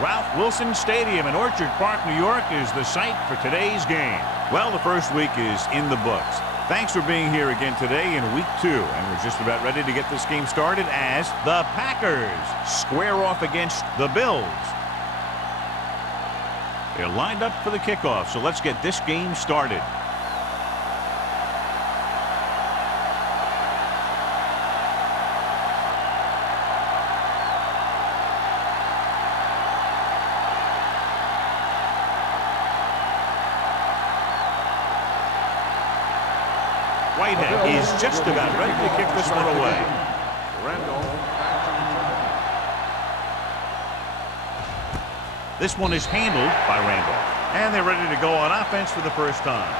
Ralph Wilson Stadium in Orchard Park, New York is the site for today's game. Well, the first week is in the books. Thanks for being here again today in week 2. And we're just about ready to get this game started as the Packers square off against the Bills. They're lined up for the kickoff, so let's get this game started. Whitehead is just about ready to kick this one away. This one is handled by Randolph. And they're ready to go on offense for the first time.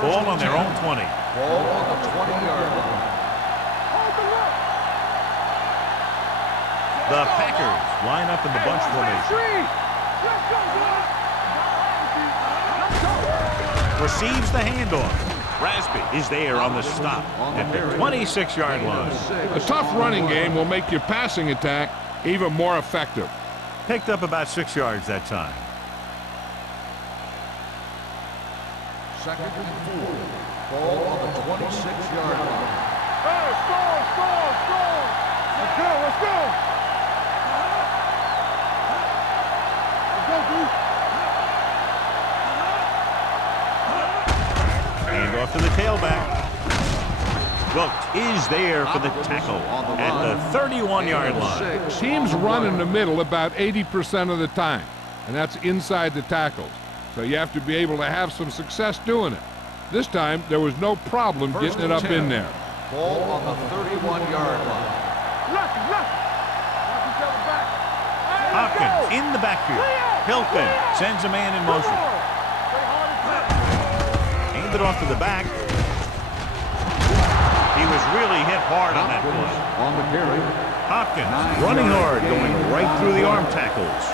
Ball on their own 20. Ball on the 20-yard line. The Packers line up in the bunch formation. Receives the handoff. Rasby is there on the stop at the 26-yard line. A tough running game will make your passing attack even more effective. Picked up about 6 yards that time. Second and 4. Ball on the 26-yard line. Hey, score! Let's go! Hand off to the tailback. Wilkes is there for the tackle at the 31-yard line. Teams run in the middle about 80% of the time, and that's inside the tackles. So you have to be able to have some success doing it. This time, there was no problem getting it up in there. Ball on the 31-yard line. Hopkins in the backfield. Hilton sends a man in motion. Handed off to the back. He was really hit hard on that play. On the carry. Hopkins running hard, going right through the arm tackles.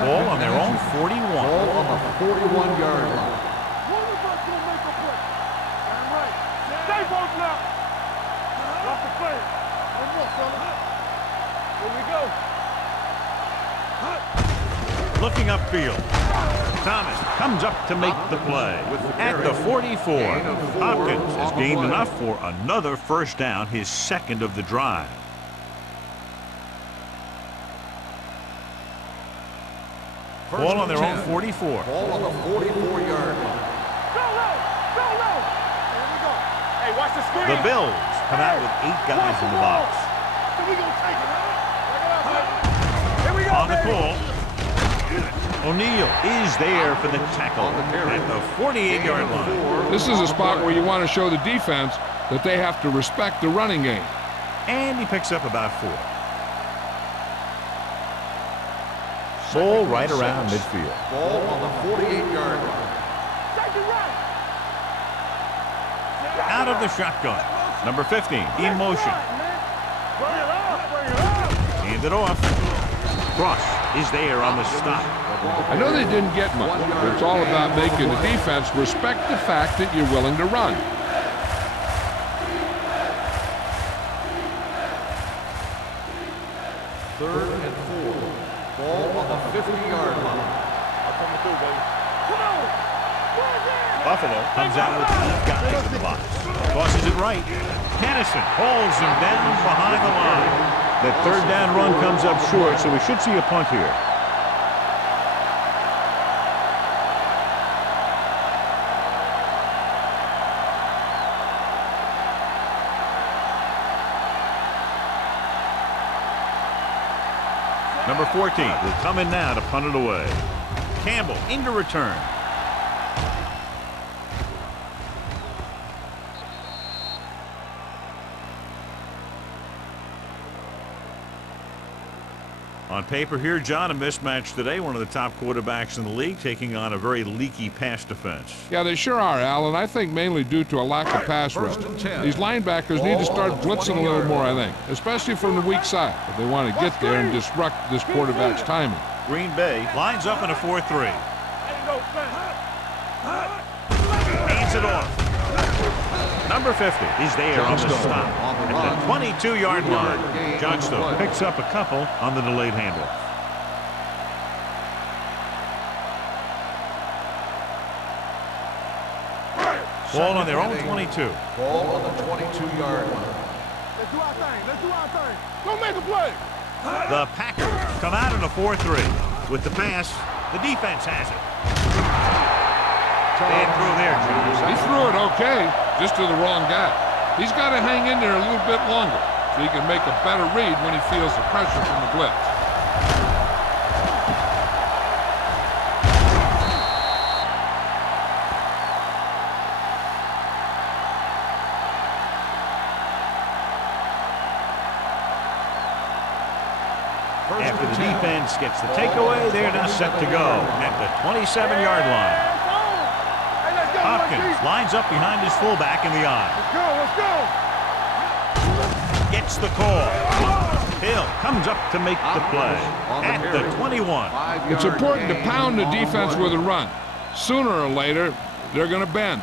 Ball on their own 41. Ball on the 41-yard line. Looking upfield. Thomas comes up to make the play. At the 44, Hopkins has gained enough for another first down, his second of the drive. Ball on their own 44. Ball on the 44-yard line. Hey, watch the screen. The Bills come out with 8 guys in the box. On the call. O'Neal is there for the tackle at the 48-yard line. This is a spot where you want to show the defense that they have to respect the running game. And he picks up about 4. Ball right around midfield. Ball on the 48-yard line. Out of the shotgun. Number 15 in motion. Handed off. Cross is there on the stop. I know they didn't get much, but it's all about making the defense respect the fact that you're willing to run. Third and 4. Ball on the 50-yard line. Buffalo comes out with 8 guys in the box. Tosses it right. Kennison holds him down behind the line. That third down run comes up short, so we should see a punt here. Number 14 will come in now to punt it away. Campbell into return. On paper here, John, a mismatch today. One of the top quarterbacks in the league taking on a very leaky pass defense. Yeah, they sure are, Al, and I think mainly due to a lack of pass rush. These linebackers need to start blitzing a little more, I think, especially from the weak side if they want to get there and disrupt this quarterback's timing. Green Bay lines up in a 4-3. Hands it off. Number 50 is there on the stop at the 22-yard line. Johnstone picks up a couple on the delayed handoff. Ball on their own 22. Ball on the 22-yard line. Let's do our thing. Let's do our thing. Go make a play. The Packers come out in a 4-3. With the pass, the defense has it. Bad throw there, Jones. He threw it okay, just to the wrong guy. He's got to hang in there a little bit longer so he can make a better read when he feels the pressure from the blitz. After the defense gets the takeaway, they're now set to go at the 27-yard line. Hopkins lines up behind his fullback in the eye. Let's go. Gets the call. Hill comes up to make the play at the 21. It's important to pound the defense with a run. Sooner or later, they're going to bend.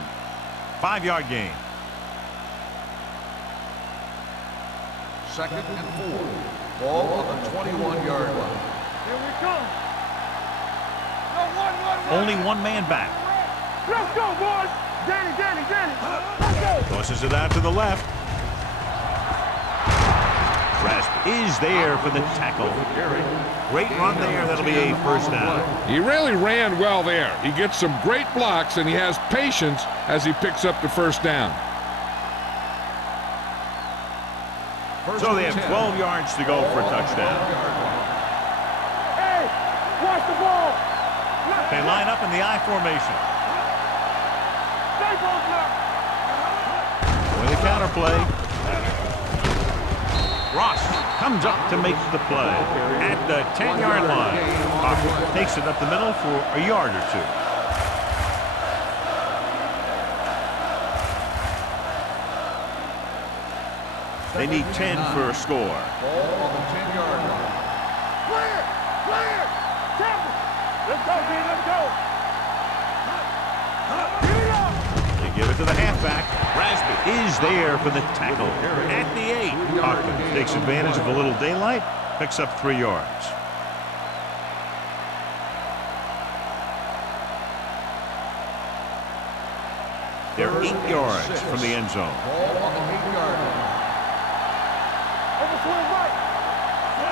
5-yard gain. Second and 4. Ball on the 21-yard line. Here we come. Only one man back. Let's go, boys. Danny. Let's go. Tosses it out to the left. Rasp is there for the tackle. Great run there. That'll be a first down. He really ran well there. He gets some great blocks, and he has patience as he picks up the first down. So they have 12 yards to go for a touchdown. Hey, watch the ball. They line up in the I formation. With a counter play. Ross comes up to make the play at the 10-yard line. Hopkins takes it up the middle for a yard or two. They need 10 for a score. Ball on the 10-yard line. Clear. Tackle. Let's go, Dean. Let's go. They give it to the halfback. Rasby is there for the tackle at the 8. Hopkins takes advantage of a little daylight, picks up 3 yards. They're 8 yards from the end zone. Ball on the 8-yard line.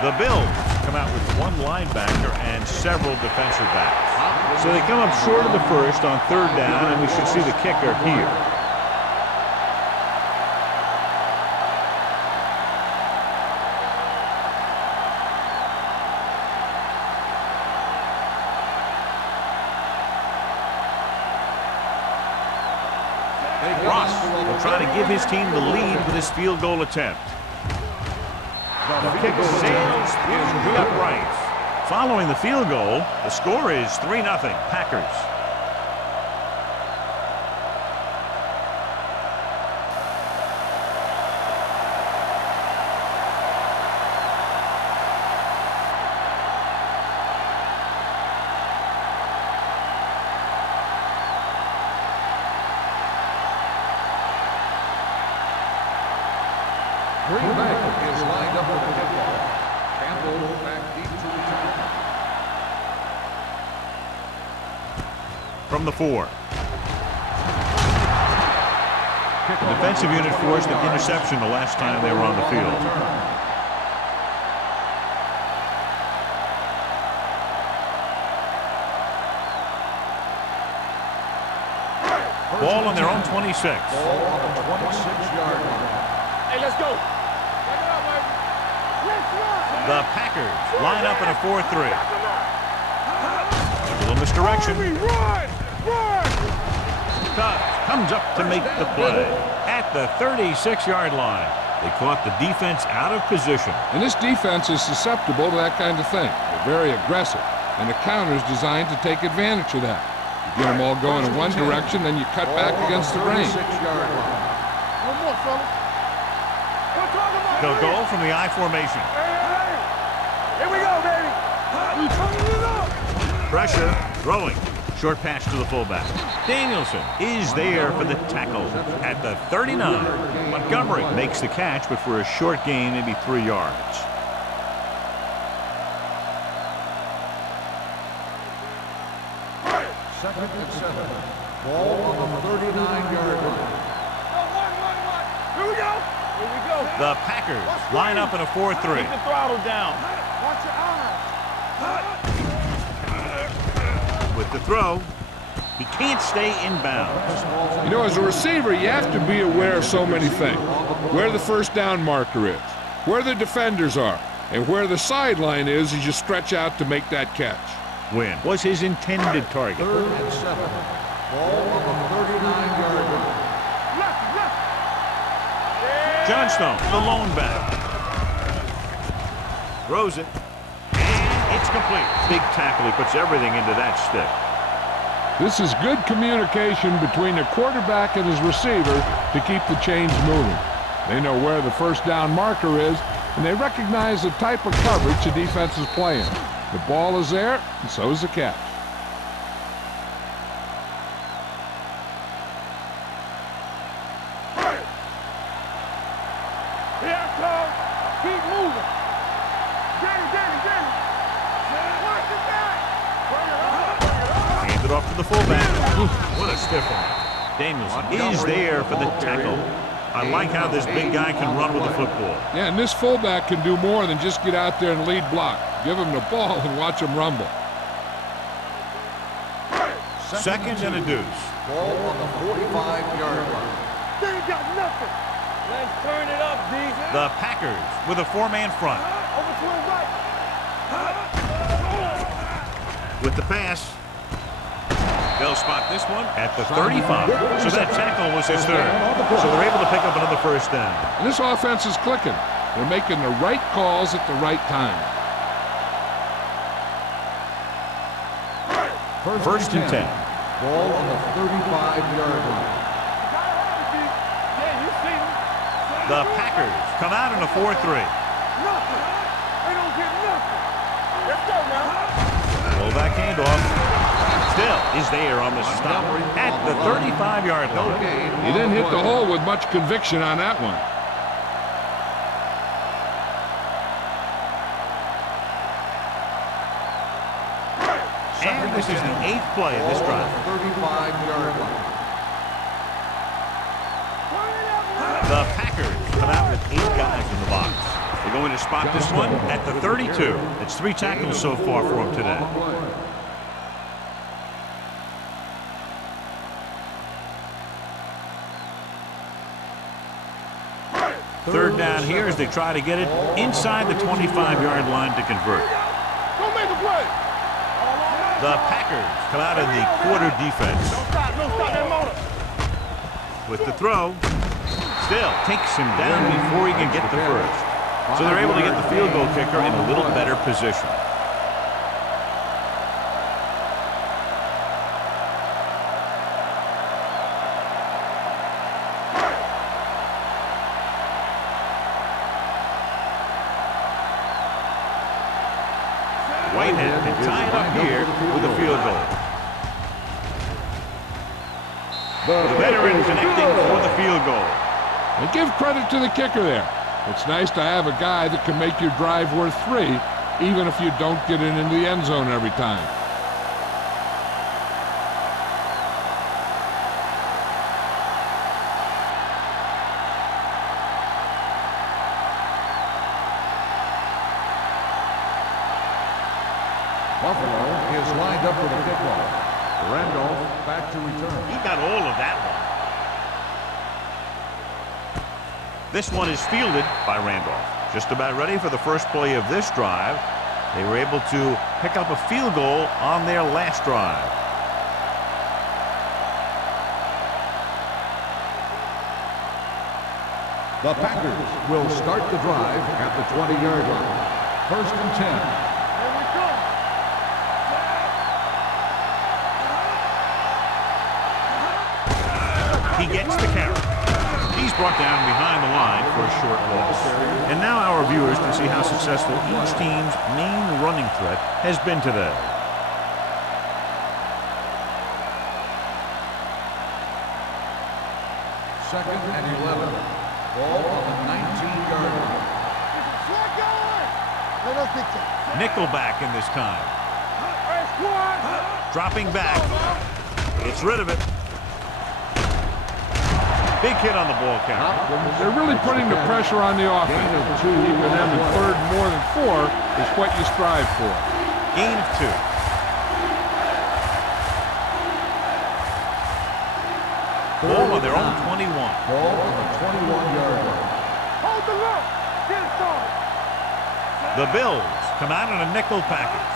The Bills come out with one linebacker and several defensive backs. So they come up short of the first on third down, and we should see the kicker here. Ross will try to give his team the lead with his field goal attempt. The kick sails through the uprights. Following the field goal, the score is 3-0 Packers. Green Bay is lined up with the football. Campbell back deep to return. From the 4. The defensive unit forced an interception the last time they were on the field. Ball on their own 26. Ball on the 26-yard line. Hey, let's go. The Packers line up in a 4-3. A little misdirection. Run! Comes up to make the play at the 36-yard line. They caught the defense out of position. And this defense is susceptible to that kind of thing. They're very aggressive, and the counter is designed to take advantage of that. You get them all going in one direction, then you cut back against the grain. One more, fellas. They'll go from the I formation. Here we go, baby. Pressure, throwing. Short pass to the fullback. Danielson is there for the tackle at the 39. Montgomery makes the catch, but for a short gain, maybe 3 yards. Second and 7. Ball on the 39-yard line. Here we go. Here we go. The Packers line up in a 4-3. Keep the throttle down. Watch your eyes. With the throw, he can't stay in bounds. You know, as a receiver, you have to be aware of so many things. Where the first down marker is, where the defenders are, and where the sideline is as you stretch out to make that catch. Win was his intended target. Third and 7. Ball on the 39-yard line. Johnstone, the lone back. Throws it. And it's complete. Big tackle. He puts everything into that stick. This is good communication between the quarterback and his receiver to keep the chains moving. They know where the first down marker is, and they recognize the type of coverage the defense is playing. The ball is there, and so is the catch. Here it comes. Keep moving. Get it. Watch it back. Bring it up. Hands it off to the fullback. What a stiff one. Danielson is there for the tackle. I like how this big guy can run with the football. Yeah, and this fullback can do more than just get out there and lead block. Give him the ball and watch him rumble. Second and a deuce. Ball on the 45-yard line. They ain't got nothing. Let's turn it up, D. The Packers with a 4-man front. Over to the right. With the pass. They'll spot this one at the 35. So that tackle was his third. So they're able to pick up another first down. And this offense is clicking. They're making the right calls at the right time. First and 10. Ball on the 35-yard line. Yeah, you see him. The Packers come out in a 4-3. Nothing. They don't get nothing. Let's go now. Fullback handoff. Still is there on the stop at the 35-yard line. He didn't hit the hole with much conviction on that one. And this is the 8th play of this drive. 35-yard line. The Packers come out with 8 guys in the box. They're going to spot this one at the 32. It's 3 tackles so far for him today. Third down here as they try to get it inside the 25-yard line to convert. Go make a play. The Packers come out in the quarter defense. Don't stop that motor. With the throw, still takes him down before he can get the first. So they're able to get the field goal kicker in a little better position. Whitehead can tie it up here with a field goal. The veteran connecting for the field goal. And give credit to the kicker there. It's nice to have a guy that can make your drive worth 3, even if you don't get it into the end zone every time. Buffalo is lined up for the kickoff. Randolph back to return. He got all of that one. This one is fielded by Randolph. Just about ready for the first play of this drive. They were able to pick up a field goal on their last drive. The Packers will start the drive at the 20-yard line. 1st and 10. Here we go. He gets the carry. He's brought down behind the line for a short loss. And now our viewers can see how successful each team's main running threat has been today. Second and 11. Ball on the 19-yard line. Slug going. Let us get you. Nickelback in this time. Hey, squad. Dropping back. Gets rid of it. Big hit on the ball count. They're really putting the pressure on the offense. Keeping them in 3rd and more than 4 is what you strive for. Gain of 2. Ball on their own 21. Ball on the 21-yard line. Hold the look. Get it started. The Bills come out in a nickel package.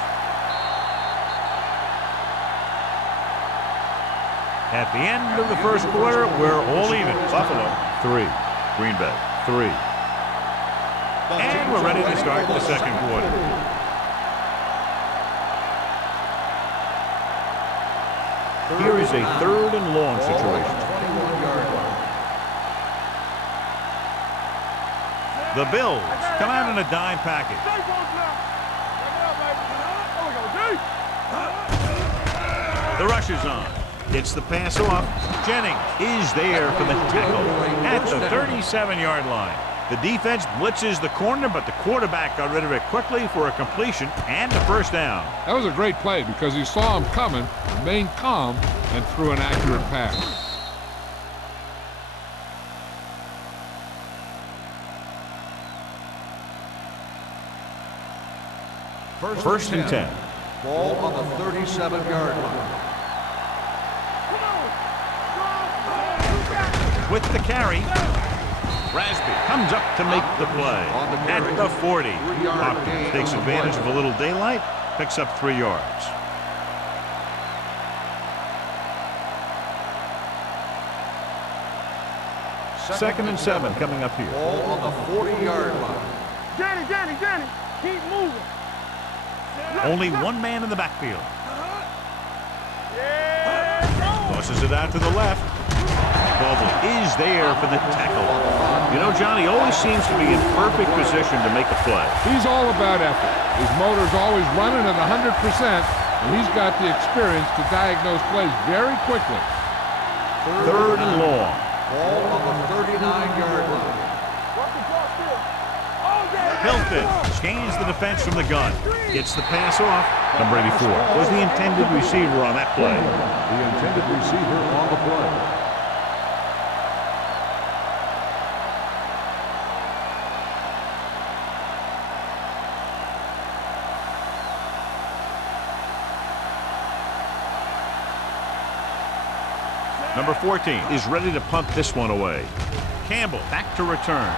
At the end of the first quarter, we're all even. Buffalo, 3. Green Bay, 3. And we're ready to start the second quarter. Here is a 3rd and long situation. 21-yard line. The Bills come out in a dime package. Stay close now. Check it out, baby. There we go, D. The rush is on. Gets the pass off. Jennings is there for the tackle at the 37-yard line. The defense blitzes the corner, but the quarterback got rid of it quickly for a completion and a first down. That was a great play because he saw him coming, remained calm, and threw an accurate pass. First and 10. Ball on the 37-yard line. With the carry, Rasby comes up to make the play at the 40. Hopkins takes advantage of a little daylight, picks up 3 yards. Second and 7 coming up here. Ball on the 40-yard line. Danny, keep moving. Only one man in the backfield. Yeah, Tosses it out to the left. Bubble is there for the tackle. You know, Johnny always seems to be in perfect position to make a play. He's all about effort. His motor's always running at 100%, and he's got the experience to diagnose plays very quickly. 3rd and long. Ball on the 39-yard line. Hilton scans the defense from the gun. Gets the pass off. Number 84 was the intended receiver on that play. The intended receiver on the play. Number 14 is ready to punt this one away. Campbell back to return.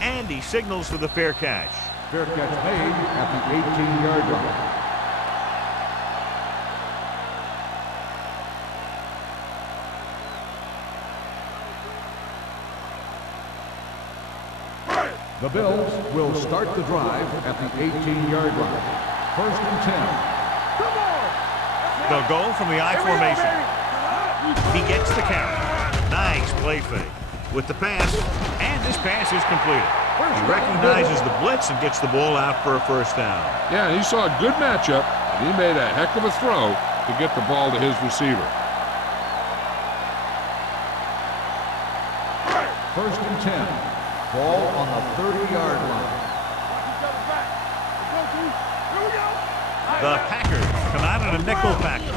And he signals for the fair catch. Fair catch made at the 18-yard line. The Bills will start the drive at the 18-yard line. 1st and 10. They'll go from the I formation. He gets the carry. Nice play fake with the pass, and this pass is completed. He recognizes the blitz and gets the ball out for a first down. Yeah, he saw a good matchup, and he made a heck of a throw to get the ball to his receiver. 1st and 10. Ball on the 30-yard line. The Packers come out in a nickel package.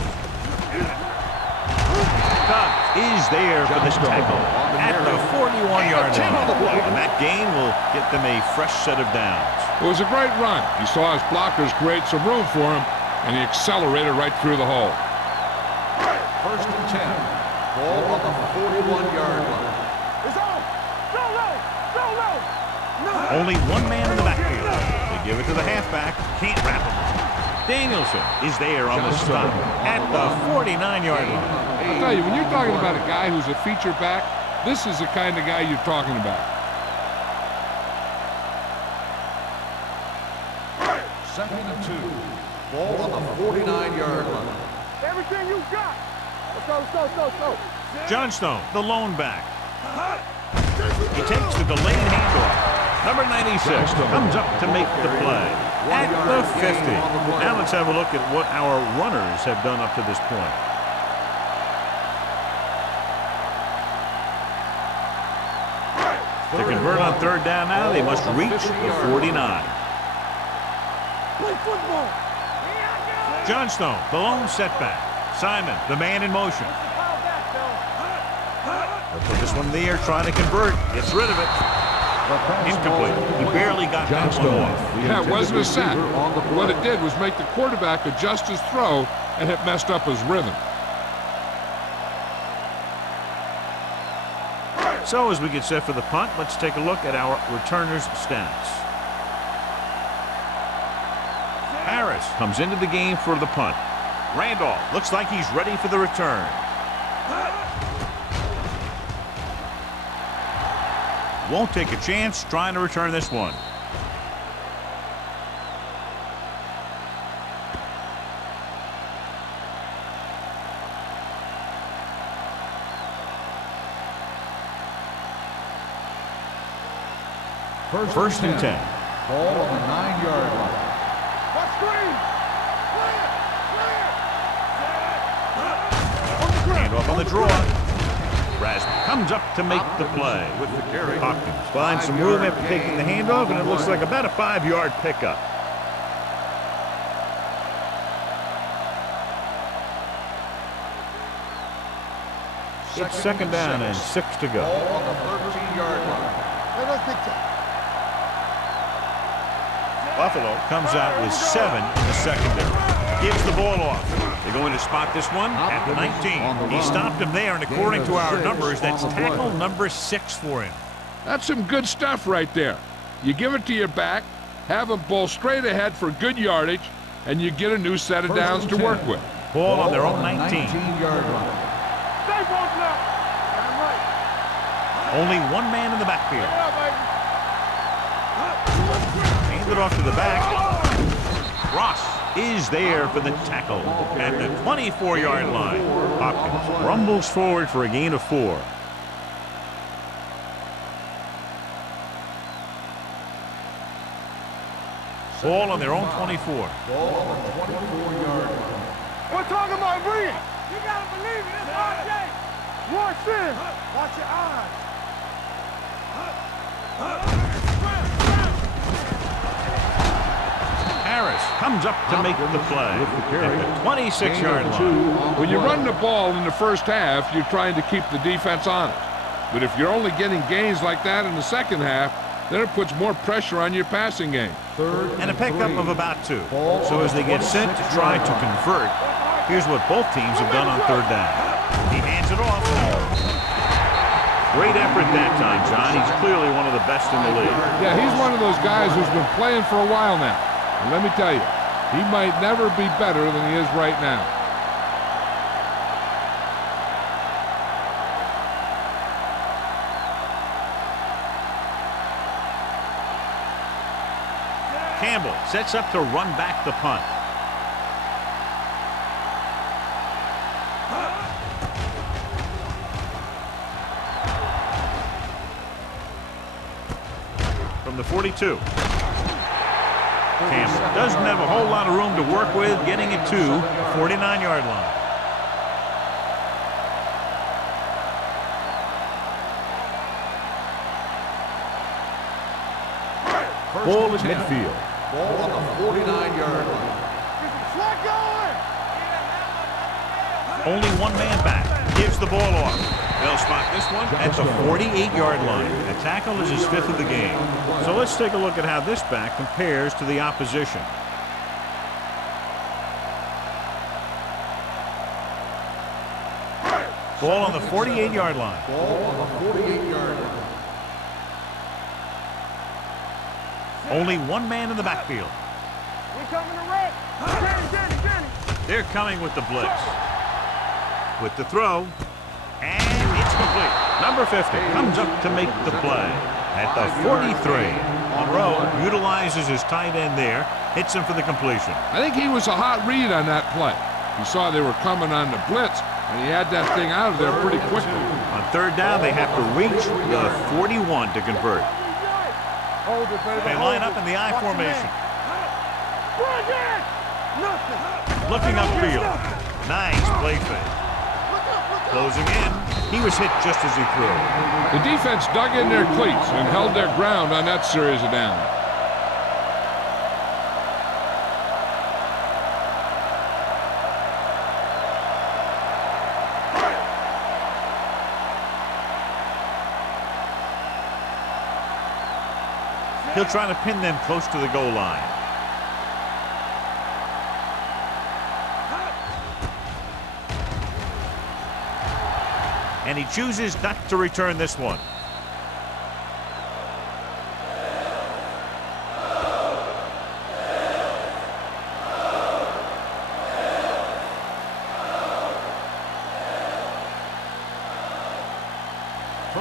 Tubbs is there for the tackle at the 41-yard line. And that gain will get them a fresh set of downs. It was a great run. He saw his blockers create some room for him, and he accelerated right through the hole. 1st and 10. Ball on the 41-yard line. It's on. Go low. No. Only one man in the backfield. They give it to the halfback. Can't wrap him. Danielson is there on the stop at the 49-yard line. I'll tell you, when you're talking about a guy who's a feature back, This is the kind of guy you're talking about. Second and 2. Ball on the 49-yard line. Everything you got. Go. Johnstone, the lone back. He takes the delayed handoff. Number 96 comes up to make the play at the 50. Now let's have a look at what our runners have done up to this point. To convert on third down now, they must reach the 49. Play football. Johnstone, the lone setback. Simon, the man in motion. They'll put this one in the air, trying to convert. Gets rid of it. Incomplete. He barely got that one off. Yeah, it wasn't a sack. What it did was make the quarterback adjust his throw, and it messed up his rhythm. So as we get set for the punt, let's take a look at our returners' stats. Harris comes into the game for the punt. Randolph looks like he's ready for the return. Won't take a chance trying to return this one. First and 10. Ball on the 9-yard line. Watch screen. Hand off on the draw. Rasmus comes up to make the play. With the carry. Hopkins finds some room after taking the handoff, and it looks like about a 5-yard pickup. It's second down and 6 to go. Ball on the 13-yard line. Buffalo comes out with 7 in the secondary. Gives the ball off. They're going to spot this one at the 19. He stopped him there, and according to our numbers, that's tackle number 6 for him. That's some good stuff right there. You give it to your back, have him pull straight ahead for good yardage, and you get a new set of downs to work with. Ball on their own 19. 19-yard line. Stay both left. Damn right. Only one man in the backfield. Hand it off to the back. Ross is there for the tackle at the 24-yard line. Hopkins rumbles forward for a gain of 4. Ball on their own 24. Ball on the 24-yard line. We're talking about bringing. You gotta believe it. It's our day. Watch this. Watch your eyes. Harris comes up to make the play at the 26-yard line. When you run the ball in the first half, you're trying to keep the defense honest. But if you're only getting gains like that in the second half, then it puts more pressure on your passing game. And a pickup of about 2. So as they get set to try to convert, here's what both teams have done on third down. He hands it off. Great effort that time, John. He's clearly one of the best in the league. Yeah, he's one of those guys who's been playing for a while now. And let me tell you, he might never be better than he is right now. Campbell sets up to run back the punt. From the 42. Campbell doesn't have a whole lot of room to work with, getting it to the 49-yard line. Ball at midfield. Ball on the 49-yard line. Slot going. Only one man back. Gives the ball off. They'll spot this one at the 48-yard line. The tackle is his 5th of the game. So let's take a look at how this back compares to the opposition. Ball on the 48-yard line. Ball on the 48-yard line. Only one man in the backfield. We coming to red. Danny. They're coming with the blitz. With the throw. And it's complete. Number Number 50 comes up to make the play at the 43. Monroe utilizes his tight end there, hits him for the completion. I think he was a hot read on that play. He saw they were coming on the blitz, and he had that thing out of there pretty quickly. On third down, they have to reach the 41 to convert. They line up in the I formation. Looking upfield. Nice play fake. Closing in. He was hit just as he threw. The defense dug in their cleats and held their ground on that series of downs. He'll try to pin them close to the goal line. And he chooses not to return this one.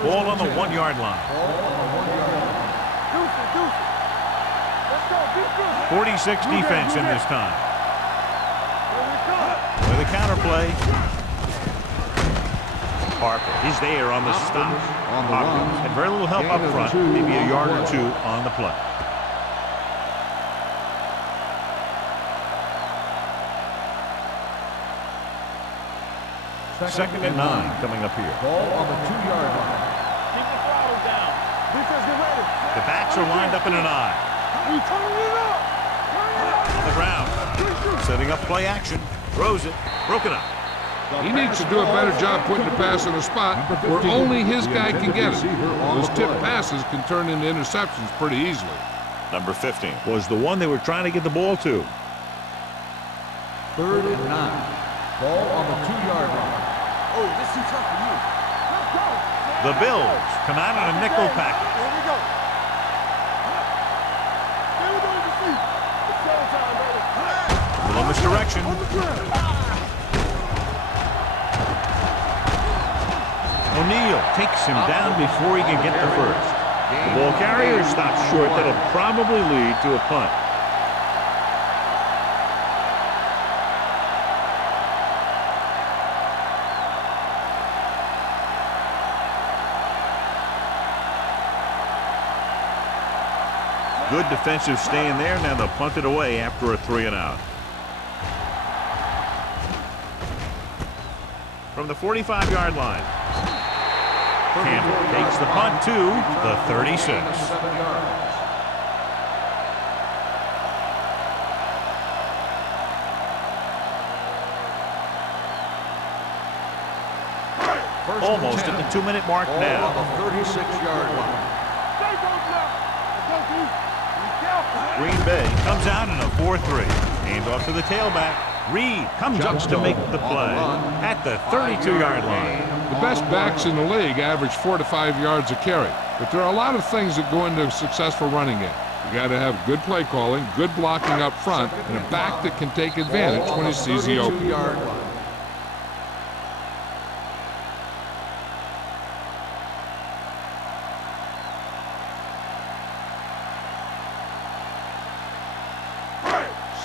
Ball on the 1-yard line. 46 defense in this time. With a counter play. Parker is there on the stop. Parker had very little help up front, maybe a yard or two on the play. Second and 9 coming up here. Ball on the 2-yard line. Keep the throttle down. Defense, get ready. The backs are lined up in an I. We turn it up. On the ground. Setting up play action. Throws it. Broken up. He needs to do a better job putting the pass in a spot where only his guy can get it. Those tip passes can turn into interceptions pretty easily. Number 15 was the one they were trying to get the ball to. 3rd and 9. Ball on the 2-yard line. Oh, this is too tough for you. Let's go. The Bills come out in a nickel package. Here we go. Here we go to see. It's showtime, baby. Little misdirection. On the ground. O'Neal takes him down before he can get the first. The ball carrier stops short. That'll probably lead to a punt. Good defensive stand there. Now they'll punt it away after a 3-and-out. From the 45-yard line. Campbell takes the punt to the 36. 7 yards. Almost at the 2-minute mark Ball now. on the 36-yard line. Stay those left. Go, Keith. Be careful. Green Bay comes out in a 4-3. Hand off to the tailback. Reed comes up to make the play at the 32-yard line. The best backs in the league average 4 to 5 yards a carry, but there are a lot of things that go into a successful running game. You got to have good play calling, good blocking up front, and a back that can take advantage when he sees the open. 32-yard line.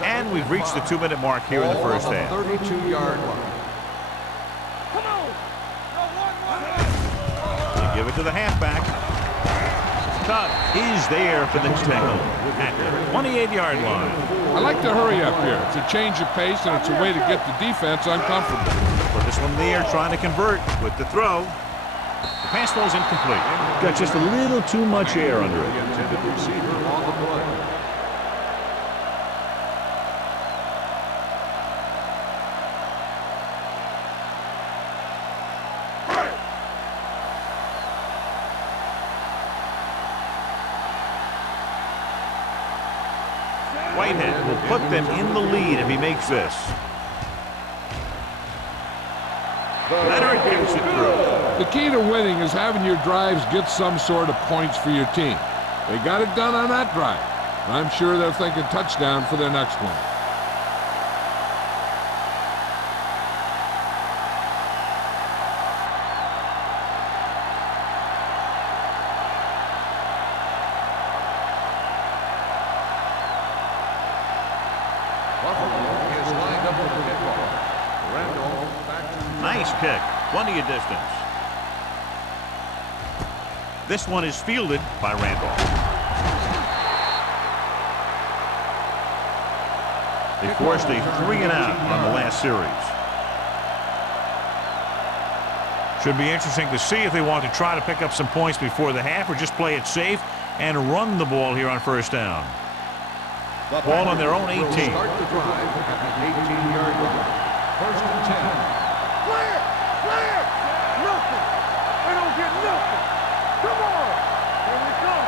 And we've reached the 2-minute mark here in the first half. 32-yard line. Come on. Go, 1-1. They give it to the halfback. Tuck is there for the tackle at the 28-yard line. I like to hurry up here. It's a change of pace, and it's a way to get the defense uncomfortable. Put this one in the air, trying to convert with the throw. The pass ball's incomplete. Got just a little too much air under it. The intended receiver on the play. Whitehead will put them in the lead if he makes this. Leonard gets it through. The key to winning is having your drives get some sort of points for your team. They got it done on that drive. I'm sure they're thinking touchdown for their next one. kick. Plenty of distance. This one is fielded by Randolph. They forced a 3-and-out on the last series. Should be interesting to see if they want to try to pick up some points before the half or just play it safe and run the ball here on first down. Ball on their own 18. Start the drive at the 18-yard line. First and 10. Clear! Clear! Nothing! They don't get nothing! Come on! Here we come!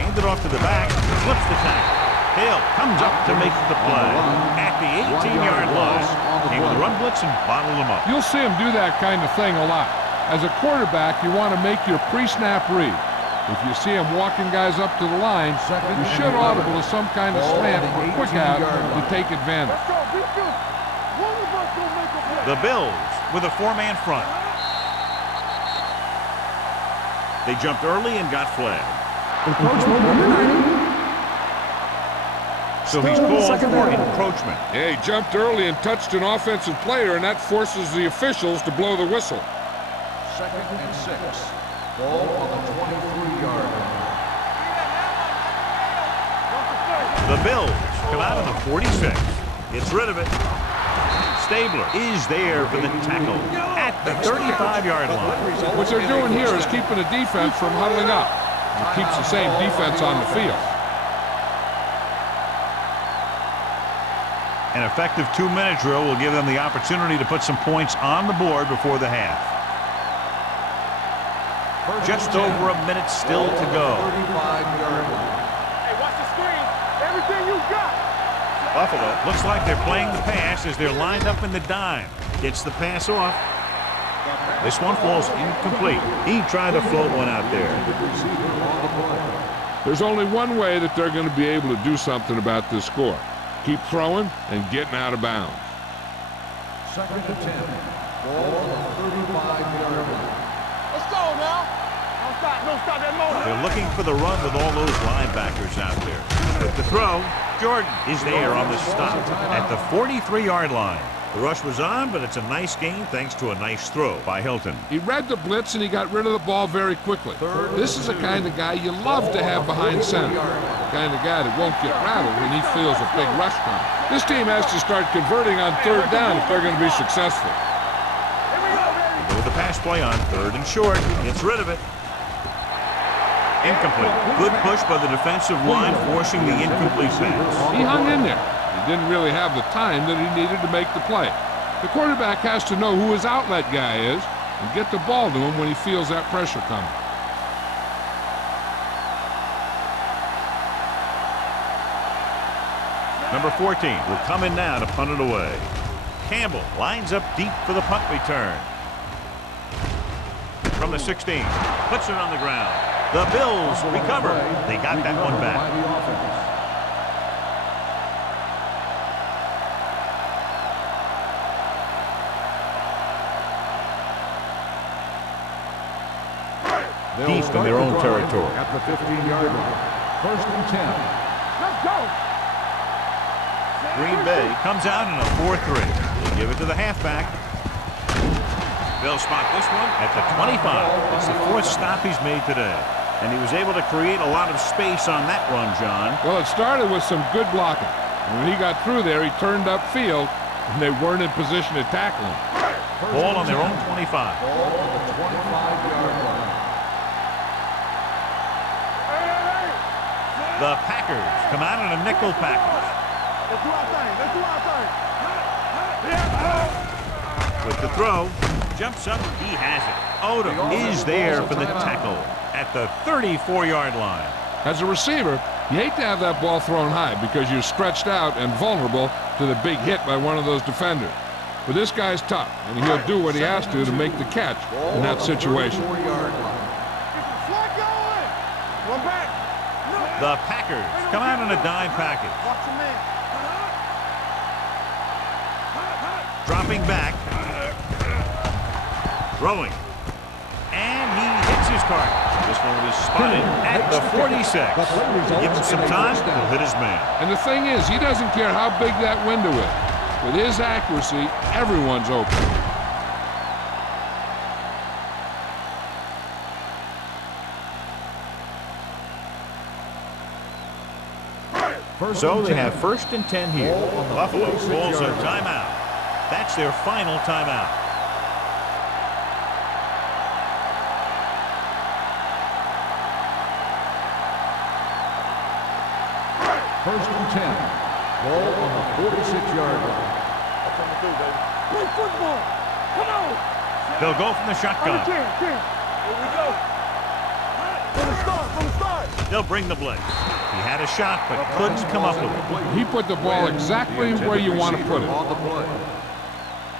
Handed off to the back, flips the tackle. Hill comes up to make the play at the 18-yard line. Came with the run blitz and bottled them up. You'll see him do that kind of thing a lot. As a quarterback, you want to make your pre-snap read. If you see him walking guys up to the line, you should audible to some kind of slant or quick out to take advantage. Let's go! Be good! One of us gonna make a play! The Bills with a 4-man front. They jumped early and got flagged. Encroachment number 90. So he's called for encroachment. Yeah, he jumped early and touched an offensive player, and that forces the officials to blow the whistle. Second and 6. Ball on the 23-yard line. The Bills come out of the 46. Gets rid of it. Stabler is there for the tackle at the 35-yard line. What they're doing here is keeping the defense from huddling up. It keeps the same defense on the field. An effective 2-minute drill will give them the opportunity to put some points on the board before the half. Just over a minute still to go. 35-yard line. Hey, watch the screen! Everything you got! Buffalo looks like they're playing the pass as they're lined up in the dime. Gets the pass off. This one falls incomplete. He tried to float one out there. There's only one way that they're going to be able to do something about this score. Keep throwing and getting out of bounds. Second and 10. Ball on the 35-yard line. Let's go now! Don't stop that motor! They're looking for the run with all those linebackers out there. With the throw, Jordan is there on the stop at the 43-yard line. The rush was on, but it's a nice gain thanks to a nice throw by Hilton. He read the blitz and he got rid of the ball very quickly. This is the kind of guy you love to have behind center. The kind of guy that won't get rattled when he feels a big rush coming. This team has to start converting on third down if they're going to be successful. With the pass play on third and short, gets rid of it. Incomplete. Good push by the defensive line, forcing the incomplete pass. He hung in there. He didn't really have the time that he needed to make the play. The quarterback has to know who his outlet guy is and get the ball to him when he feels that pressure coming. Number 14 will come in now to punt it away. Campbell lines up deep for the punt return. From the 16, puts it on the ground. The Bills recover. They got that one back. Deep in their own territory. At the 15-yard line. First and 10. Let's go! Green Bay comes out in a 4-3. They give it to the halfback. They'll spot this one at the 25. It's the 4th stop he's made today. And he was able to create a lot of space on that run, John. Well, it started with some good blocking. And when he got through there, he turned upfield, and they weren't in position to tackle him. Ball on their own 25. Ball on the 25-yard line. The Packers come out in a nickel package. Let's do our thing. Let's do our thing. With the throw, jumps up, he has it. Odom is there for the tackle at the 34-yard line. As a receiver, you hate to have that ball thrown high because you're stretched out and vulnerable to the big hit by one of those defenders. But this guy's tough, and he'll do what he has to make the catch in that situation. 4-yard line. Flag going! One back. The Packers come out in a dime package. Watch your man. Dropping back. Throwing. And he hits his target. This one was spotted at the 46. Give him some time, he'll hit his man. And the thing is, he doesn't care how big that window is. With his accuracy, everyone's open. So they have 1st and 10 here. Buffalo calls a timeout. That's their final timeout. First and 10. Ball on the 46-yard line. Play football. Come on. They'll go from the shotgun. 10. Here we go. From the start. They'll bring the blitz. He had a shot, but couldn't come up with it. He put the ball exactly where you want to put it. On the play.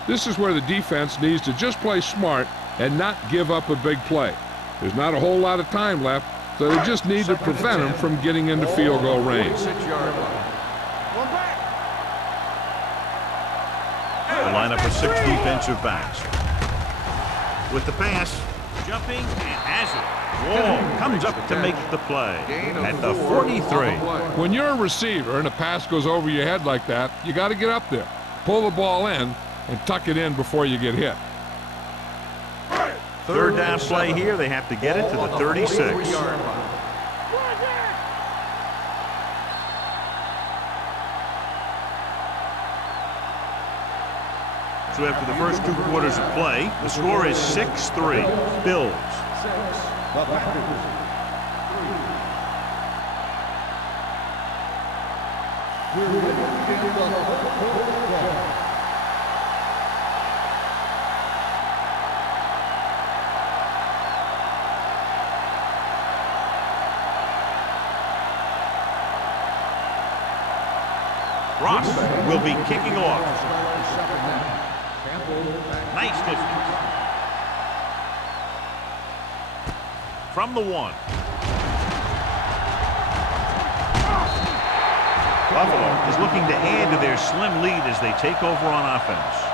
This is where the defense needs to just play smart and not give up a big play. There's not a whole lot of time left, so they just need to prevent him from getting into field goal range. 46-yard line. One back. The lineup of 6 defensive backs. With the pass, jumping and has it. Wall comes up to make the play at the 43. When you're a receiver and a pass goes over your head like that, you got to get up there, pull the ball in, and tuck it in before you get hit. 3rd down play here. They have to get it to the 36. So after the first 2 quarters of play, the score is 6-3. Bills. The Packers. 3. We're in the Ross will be kicking off. Nice distance. From the 1. Buffalo is looking to add to their slim lead as they take over on offense.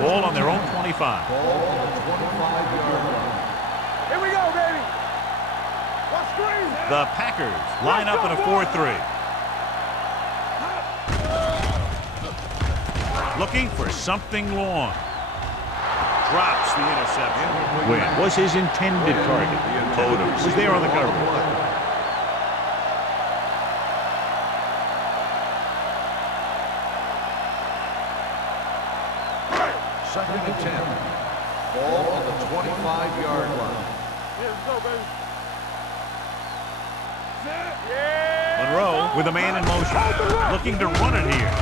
Ball on their own 25. ball on the 25-yard line. Here we go, baby. Watch screen. The Packers line up in a 4-3. Looking for something long. Drops the interception. Where was his intended target? Odom was there on the coverage. Second and 10. Ball on the 25-yard line. Let's go, baby. Yeah. Monroe with a man in motion. Looking to run it here.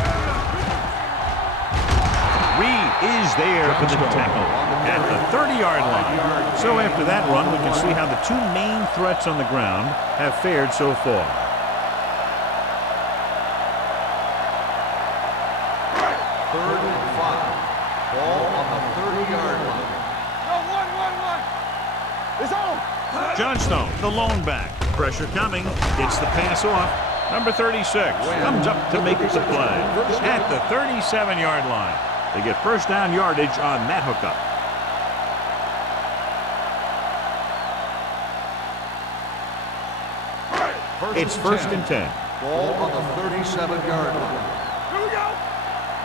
Reed is there for the tackle at the 30-yard line. So after that run, we can see how the 2 main threats on the ground have fared so far. Third and 5. Ball on the 30-yard line. Go, one. It's on. Johnstone, the lone back. Pressure coming. Gets the pass off. Number 36 comes up to make the play at the 37-yard line. They get first down yardage on that hookup. It's first and 10. Ball on the 37-yard line. Here we go.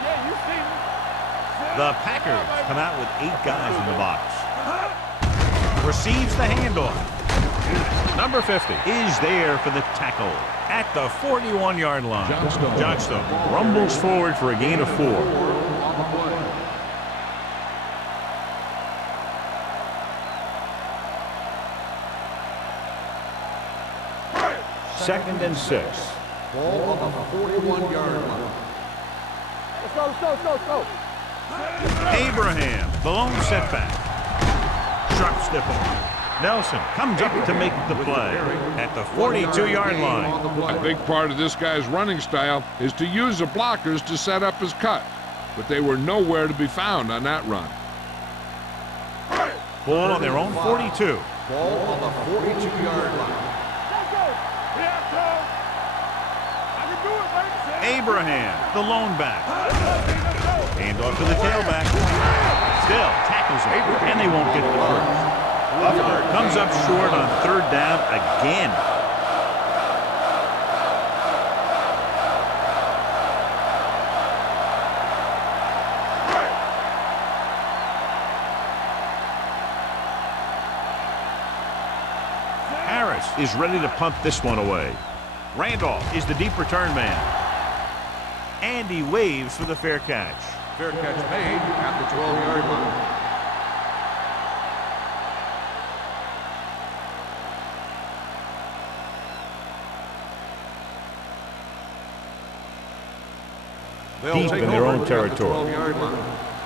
Yeah, you see me. The Packers come out with 8 guys in the box. Receives the handoff. Number 50 is there for the tackle at the 41-yard line. Johnstone rumbles forward for a gain of 4. On the play. Second and 6. Ball on the 41-yard line. Let's go. Abraham, the lone setback. Sharp stifle. Nelson comes up to make the play at the 42-yard line. A big part of this guy's running style is to use the blockers to set up his cut, but they were nowhere to be found on that run. Ball on their own 42. Ball on the 42-yard line. Abraham, the lone back. Hand off to the tailback. Still tackles him, and they won't get the first. Buffalo comes up short on 3rd down again. is ready to punt this one away. Randolph is the deep return man. And he waves for the fair catch. Fair catch made at the 12-yard line. Deep in their own territory.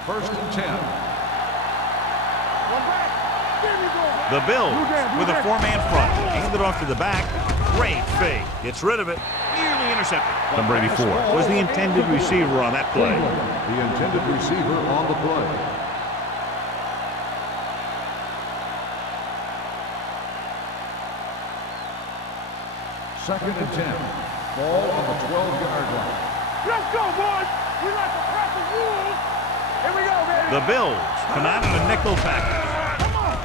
First and 10. The Bills with a four-man front. Hand it off to the back. Great fake. Gets rid of it. Nearly intercepted. Number 84 was the intended receiver on that play. The intended receiver on the play. Second and 10. Ball on the 12-yard line. Let's go, boys. We like to press the rules. Here we go, baby. The Bills come out in a nickel package. Come on.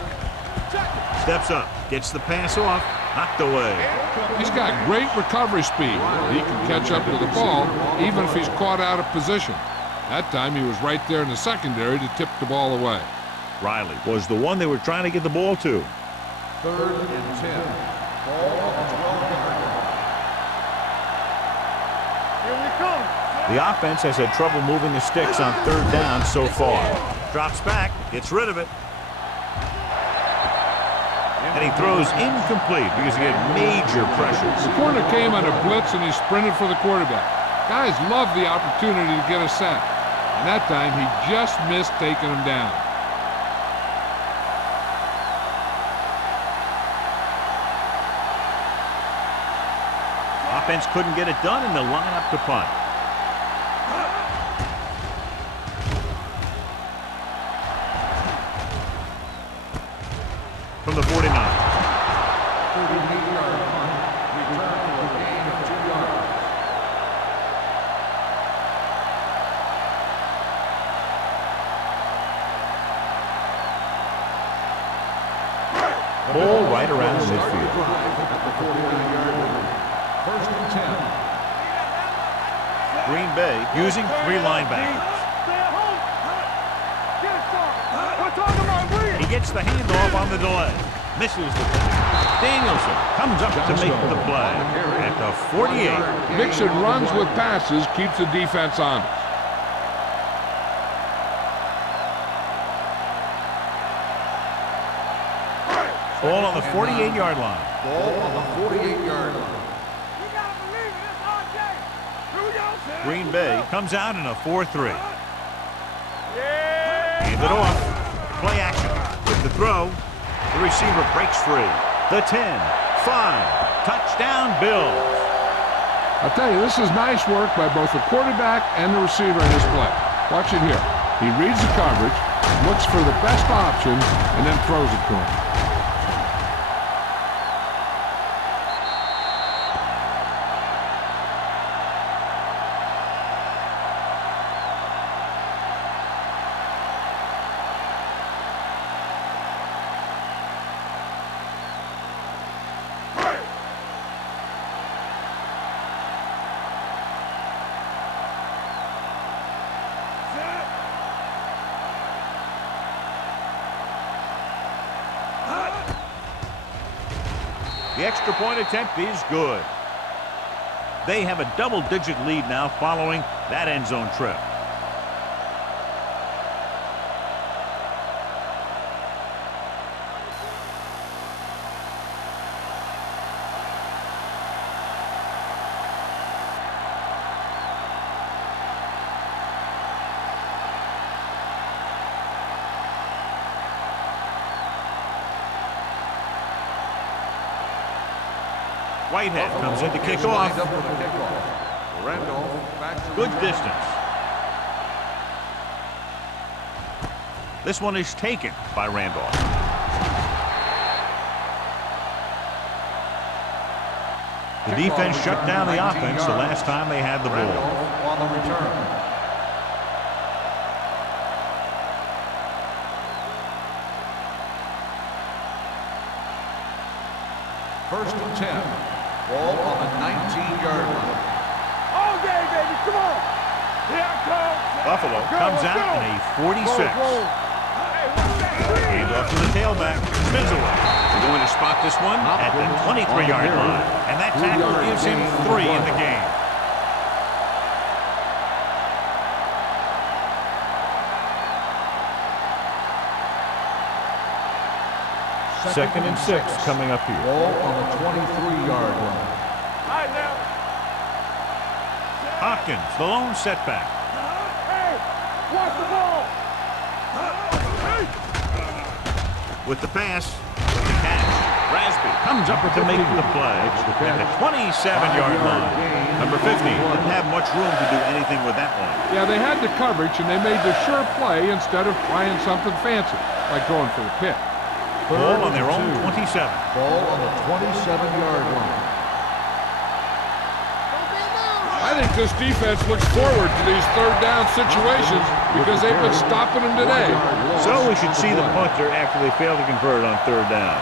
Check it. Steps up. Gets the pass off. Knocked away. He's got great recovery speed. He can catch up to the ball even if he's caught out of position. That time he was right there in the secondary to tip the ball away. Riley was the one they were trying to get the ball to. Third and 10. Ball on the 12-yard line. Here we come. The offense has had trouble moving the sticks on third down so far. Drops back. Gets rid of it. And he throws incomplete because he had major pressure. The corner came on a blitz and he sprinted for the quarterback. Guys love the opportunity to get a sack. And that time he just missed taking him down. Offense couldn't get it done and they'll line up to punt. From the 49. 38-yard punt. Return for a gain of 2 yards. Ball right around midfield. At the 49-yard line. First and 10. Green Bay using three linebackers. Stay at home. Get it, son. We're talking about real. He gets the handoff on the delay. Misses the pass. Danielson comes up to make the play at the 48. Mixon runs with passes, keeps the defense honest. Ball on the 48-yard line. Ball on the 48-yard line. We gotta believe it. It's our game. Here we go. Green Bay comes out in a 4-3. Yeah. Hand it off. Play action. With the throw, the receiver breaks free. The 10, 5, touchdown Bills. I'll tell you, this is nice work by both the quarterback and the receiver in this play. Watch it here. He reads the coverage, looks for the best option, and then throws it to him. The extra point attempt is good. They have a double-digit lead now following that end zone trip. Whitehead comes in to kick off. Lined up for the kickoff. Randolph back to Good return. distance. This one is taken by Randolph. The defense shut down the offense the last time they had the ball. Randolph on the return. First and 10. Ball on the 19-yard line. All day, baby. Come on. Here I come. Buffalo Go, comes let's out go. in a 46. Hey, what's that? And Off to the tailback. Spins away. They're going to spot this one at the 23-yard line. And that tackle gives him 3 in the game. Second and 6 coming up here. Ball on the 23-yard line. All right, now. Hopkins, the lone setback. Hey, watch the ball. With the pass, with the catch. Rasby comes up to make the play at the 27-yard line. Number 50 didn't have much room to do anything with that one. Yeah, they had the coverage, and they made the sure play instead of trying something fancy, like going for the pick. Ball on their own 27. Ball on the 27-yard line. I think this defense looks forward to these third down situations because they've been stopping them today. So we should see the punter after they fail to convert on third down.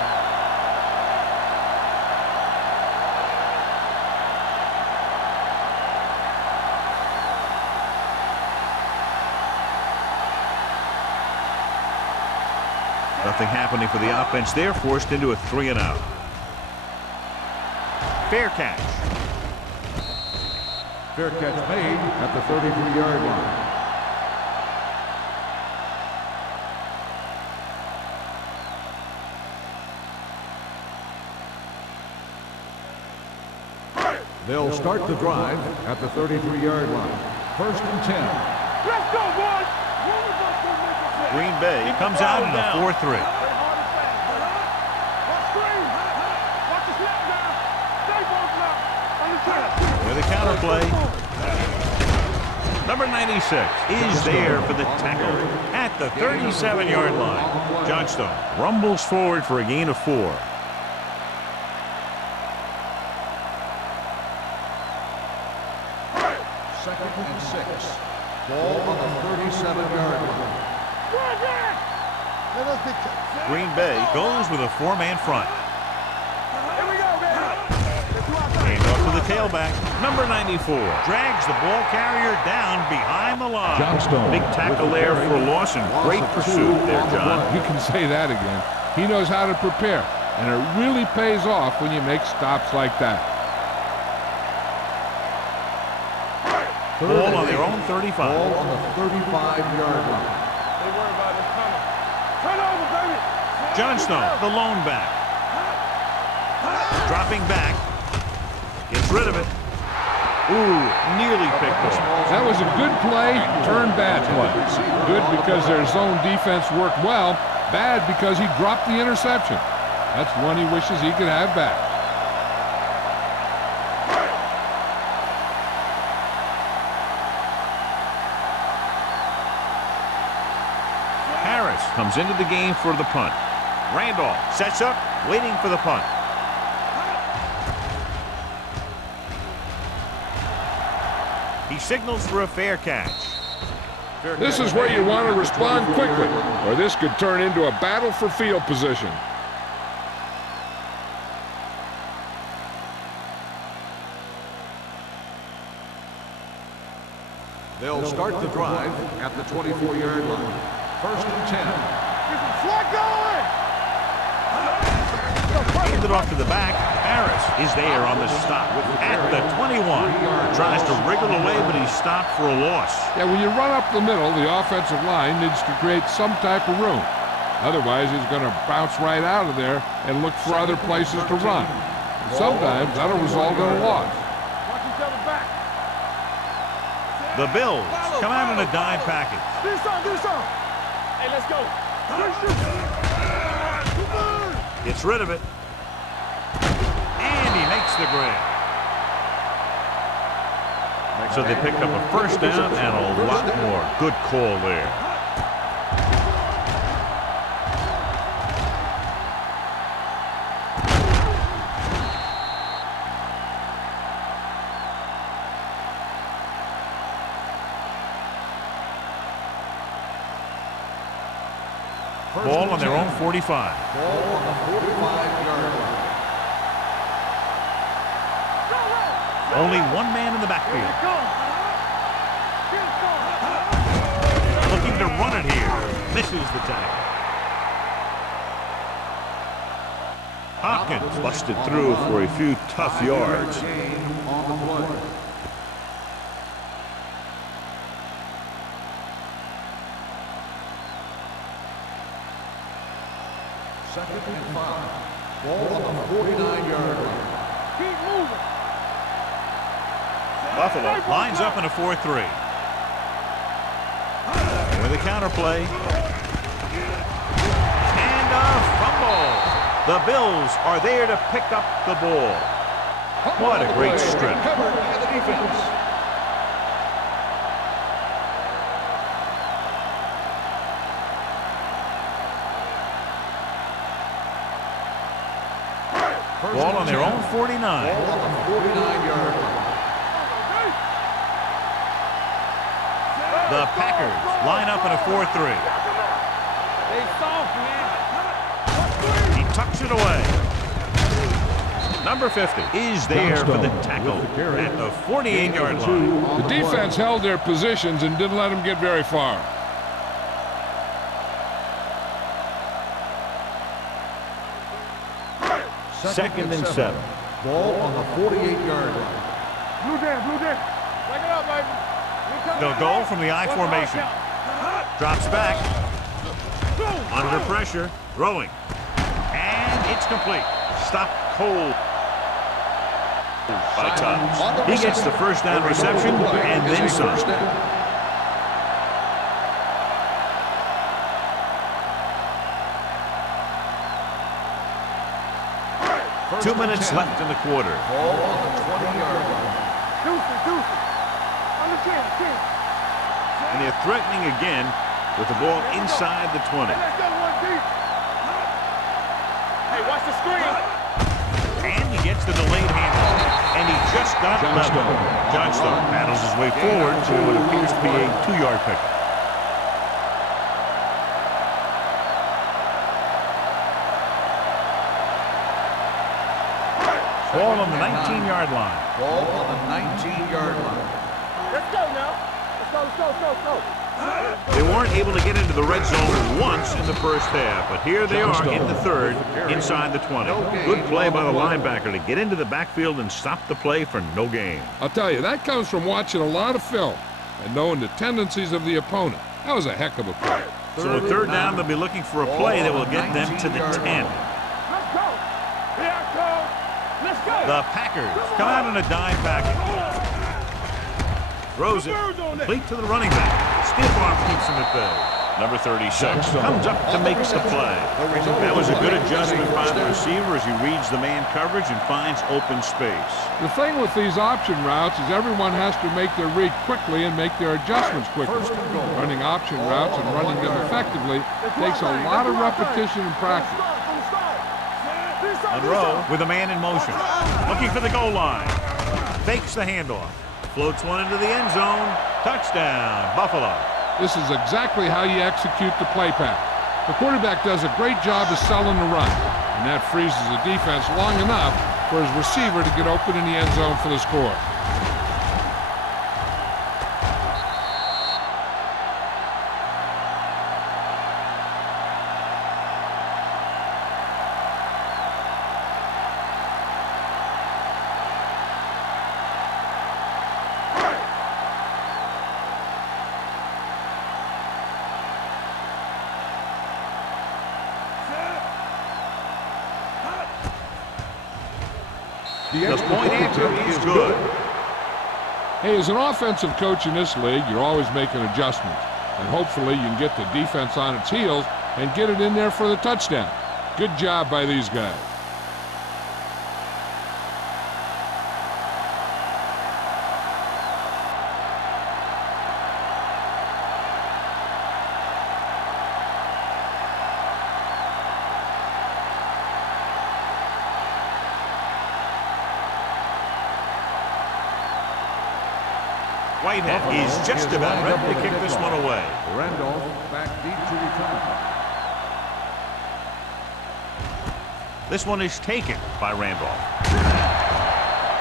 Nothing happening for the offense. They're forced into a 3-and-out. Fair catch. Fair catch made at the 33-yard line. They'll start the drive at the 33-yard line. First and 10. Let's go, boys. Green Bay comes out in a 4-3. With a counterplay. Number 96 is there for the tackle at the 37-yard line. Johnstone rumbles forward for a gain of 4. Second and 6. Ball on the 37-yard line. Green Bay goes with a 4-man front. Here we go, man. Hand off to the tailback. Number 94 drags the ball carrier down behind the line. Johnstone. Big tackle there for Lawson. Great pursuit there, John. You can say that again. He knows how to prepare, and it really pays off when you make stops like that. Ball on their own 35. Ball on the 35-yard line. They worry about this coming. Turn over, baby. Johnstone, the lone back. Dropping back. Gets rid of it. Ooh, nearly picked off. That was a good play, turned bad play. Good because their zone defense worked well. Bad because he dropped the interception. That's one he wishes he could have back. Harris comes into the game for the punt. Randolph sets up, waiting for the punt. He signals for a fair catch. This is where you want to respond quickly, or this could turn into a battle for field position. They'll start the drive at the 24-yard line. First and 10. Get some slug going. Handed off to the back. Harris is there on the stop at the 21. Tries to wriggle away, but he's stopped for a loss. Yeah, when you run up the middle, the offensive line needs to create some type of room. Otherwise, he's going to bounce right out of there and look for other places to run. And sometimes that'll result in a loss. Watch each other back. The Bills come out in a dime package. Do some. Hey, let's go. Gets rid of it. And he makes the grab. So they pick up a first down and a lot more. Good call there. Ball on their own 45. Ball on the 45-yard line. Only one man in the backfield. Looking to run it here. Misses the tackle. Hopkins busted through for a few tough yards. Game on the play. Second and 5. Ball on the 49-yard line. Keep moving. Buffalo lines up in a 4-3. With a counter play. And a fumble. The Bills are there to pick up the ball. What a great strip. Covered by the defense. Ball on their own 49. Ball on the 49-yard line. The Packers line up in a 4-3. They soft, man. He tucks it away. Number 50 is there for the tackle at the 48-yard line. The defense held their positions and didn't let them get very far. Second and 7. Ball on the 48-yard line. Blue down, blue down. Break it up, baby. They'll go from the I formation. Drops back. Under pressure. Throwing. And it's complete. Stopped cold by Tubbs. He gets the first down reception and then some. 2 minutes left in the quarter. Ball on the 20-yard line. Deuce. On the 10. And they're threatening again with the ball inside the 20. Let's go one deep. Hey, watch the screen. And he gets the delayed handoff. And he just got level. Johnstone paddles his way forward to what appears to be a 2-yard pickup. Ball on the 19-yard line. Ball on the 19-yard line. Let's go now. Let's go. They weren't able to get into the red zone once in the first half, but here they are in the third, inside the 20. Good play by the linebacker to get into the backfield and stop the play for no gain. I'll tell you, that comes from watching a lot of film and knowing the tendencies of the opponent. That was a heck of a play. So a third down, they'll be looking for a play that will get them to the 10. Let's go. Here I come. Let's go. The Packers come out in a dime package. Throws it complete to the running back. Stiff arm keeps him at bay. Number 36 comes up to make the play. That was a good adjustment by the receiver as he reads the man coverage and finds open space. The thing with these option routes is everyone has to make their read quickly and make their adjustments quickly. Running option routes and running them effectively takes a lot of repetition and practice. Monroe with a man in motion. Looking for the goal line. Fakes the handoff. Floats one into the end zone. Touchdown, Buffalo. This is exactly how you execute the play pattern. The quarterback does a great job of selling the run, and that freezes the defense long enough for his receiver to get open in the end zone for the score. The point after is good. Hey, as an offensive coach in this league, you're always making adjustments. And hopefully you can get the defense on its heels and get it in there for the touchdown. Good job by these guys. Whitehead is just about ready to kick this one away. Randolph back deep to return. This one is taken by Randolph.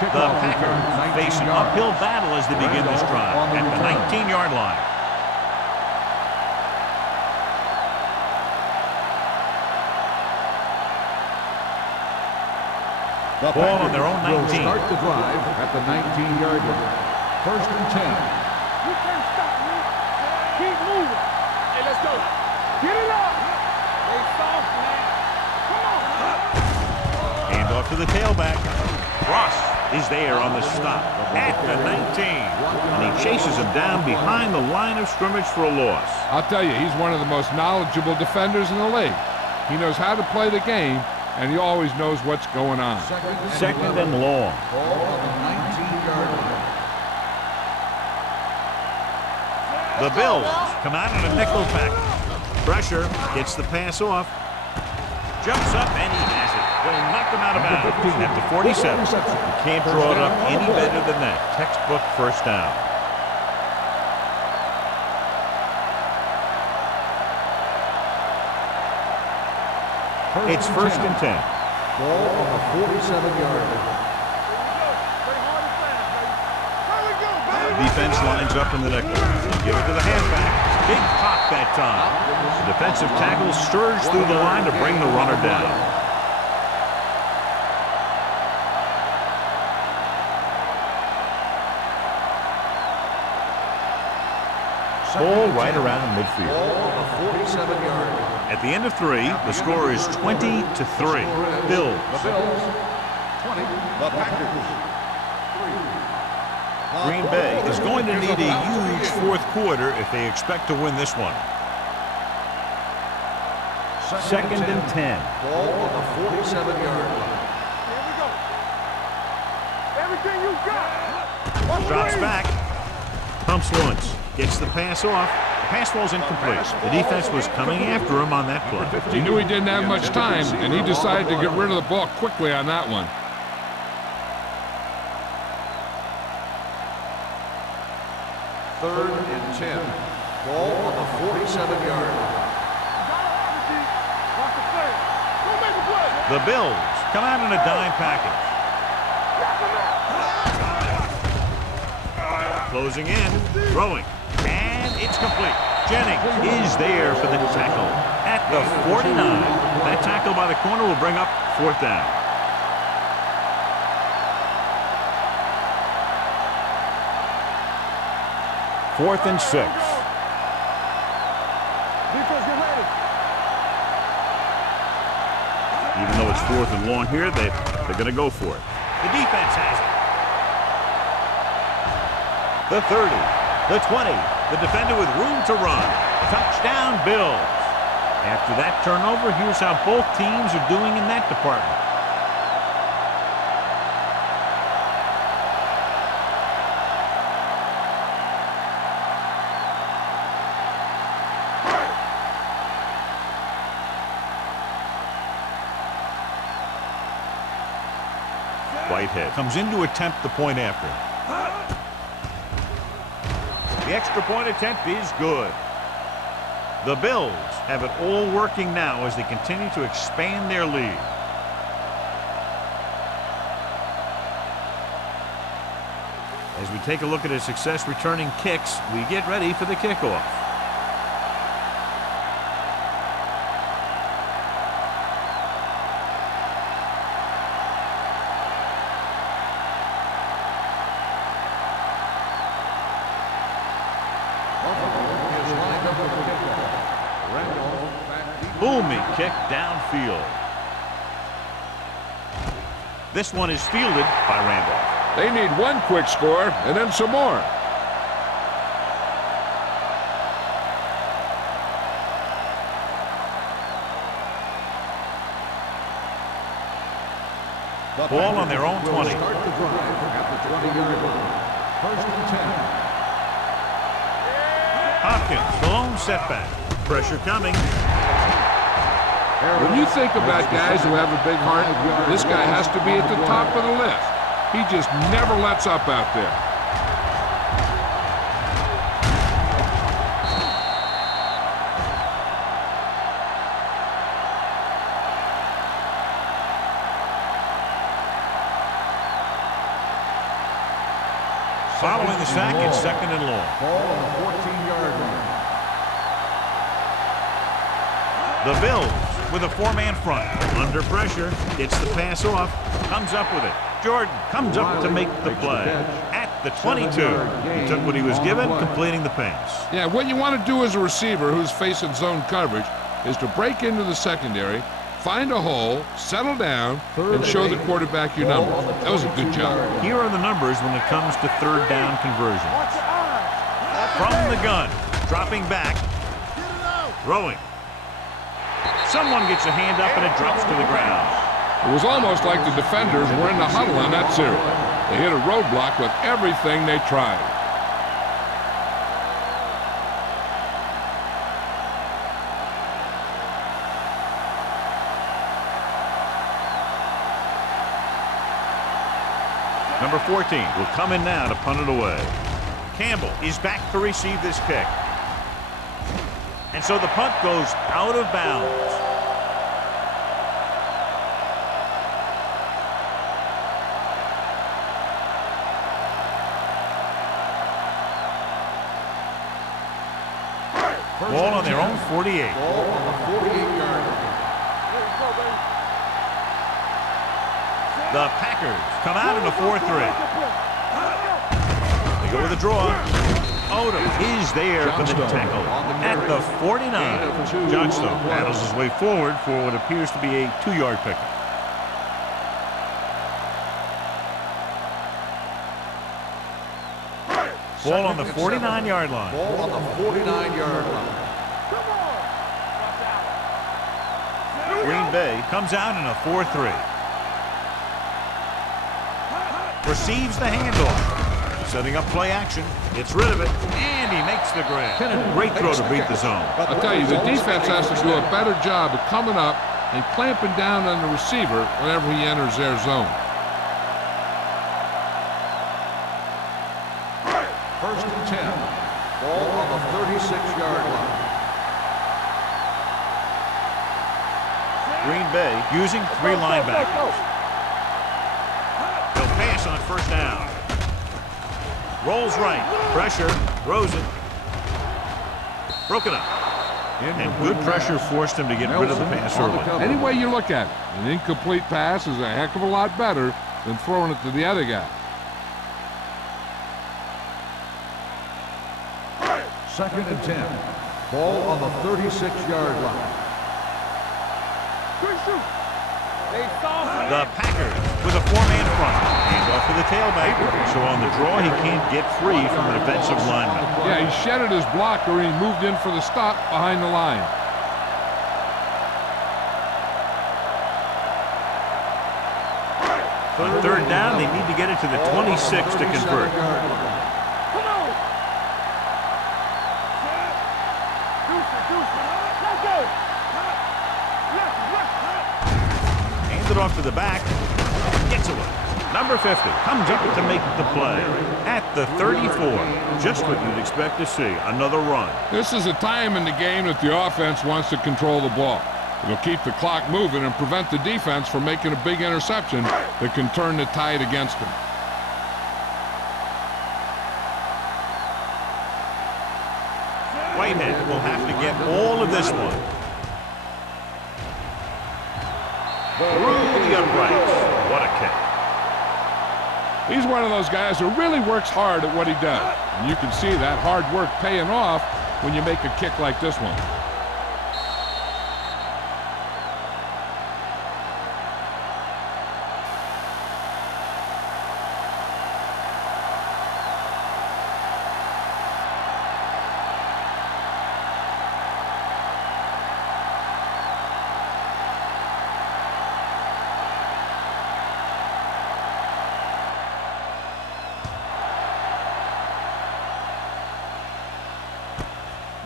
The Packers face an uphill battle as they begin this drive at the 19-yard line. The Ball on their own Packers 19. will start the drive at the 19-yard line. First and 10. You can't stop me. Keep moving. Hey, let's go. Get it up. They soft, man. Come on. Hand off to the tailback. Ross is there on the stop at the 19. And he chases him down behind the line of scrimmage for a loss. I'll tell you, he's one of the most knowledgeable defenders in the league. He knows how to play the game, and he always knows what's going on. Second and long. Ball on the 19-yard line. The Bills come out in a nickel package. Pressure, gets the pass off. Jumps up, and he has it. Will knock him out of bounds at the 47. You can't draw it up any better than that. Textbook first down. It's first and 10. Ball on the 47-yard line. Defense lines up in the nickel. Give it to the halfback. Big pop that time. The defensive tackle surged through the line to bring the runner down. Ball right around midfield. Ball on the 47-yard line. At the end of 3, the score is 20-3. Bills. The Bills, 20. The Packers, 3. Green Bay is going to need a huge fourth quarter if they expect to win this one. Second and 10. Ball on the 47-yard line. Here we go. Everything you got. Drops back. Pumps once. Gets the pass off. The pass ball's incomplete. The defense was coming after him on that play. He knew he didn't have much time, and he decided to get rid of the ball quickly on that one. Third and 10. Ball on the 47-yard line. Watch the play. Go make a play. The Bills come out in a dime package. Closing in, throwing, and it's complete. Jennings is there for the tackle at the 49. That tackle by the corner will bring up fourth down. Fourth and 6. Defense, get ready. Even though it's fourth and long here, they're going to go for it. The defense has it. The 30, the 20, the defender with room to run. Touchdown, Bills. After that turnover, here's how both teams are doing in that department. Whitehead comes in to attempt the point after. The extra point attempt is good. The Bills have it all working now as they continue to expand their lead. As we take a look at his success returning kicks, we get ready for the kickoff. Booming kick downfield. This one is fielded by Randolph. They need one quick score and then some more. Ball on their own 20. Start the drive at the 20-yard line. First and 10. Hopkins, the lone setback. Pressure coming. When you think about guys who have a big heart, this guy has to be at the top of the list. He just never lets up out there. Following the sack, it's second and long. Ball on the 14-yard line. The Bills with a four-man front. Under pressure, gets the pass off, comes up with it. Jordan comes up to make the play. At the 22, he took what he was given, completing the pass. Yeah, what you want to do as a receiver who's facing zone coverage is to break into the secondary, find a hole, settle down, and show the quarterback your numbers. That was a good job. Here are the numbers when it comes to third down conversions. From the gun, dropping back, throwing. Someone gets a hand up and it drops to the ground. It was almost like the defenders were in the huddle on that series. They hit a roadblock with everything they tried. Number 14 will come in now to punt it away. Campbell is back to receive this kick. And so the punt goes out of bounds. Ball on their own 48. Ball on the 48-yard line. The Packers come out in a 4-3. They go with a draw. Odom is there for the tackle at the 49. Johnstone paddles his way forward for what appears to be a 2-yard pickup. Ball on the 49-yard line. Ball on the 49-yard line. Green Bay comes out in a 4-3. Receives the handoff. Setting up play action. Gets rid of it. And he makes the grab. Great throw to beat the zone. I'll tell you, the defense has to do a better job of coming up and clamping down on the receiver whenever he enters their zone. First and 10. Ball on the 36-yard line. Green Bay using 3 linebackers. They'll pass on first down. Rolls right. Pressure. Throws it. Broken up. And good pressure forced him to get rid of the pass early. Any way you look at it, an incomplete pass is a heck of a lot better than throwing it to the other guy. Second and 10. Ball on the 36-yard line. The Packers with a 4-man front. Hands off to the tailback. So on the draw, he can't get free from an offensive lineman. Yeah, he shedded his blocker and he moved in for the stop behind the line. On third down, they need to get it to the 26 to convert. Hands it off to the back. Gets away. Number 50 comes up to make the play at the 34. Just what you'd expect to see. Another run. This is a time in the game that the offense wants to control the ball. It'll keep the clock moving and prevent the defense from making a big interception that can turn the tide against them. Whitehead will have to get all of this one. Through the uprights. What a kick. He's one of those guys who really works hard at what he does. And you can see that hard work paying off when you make a kick like this one.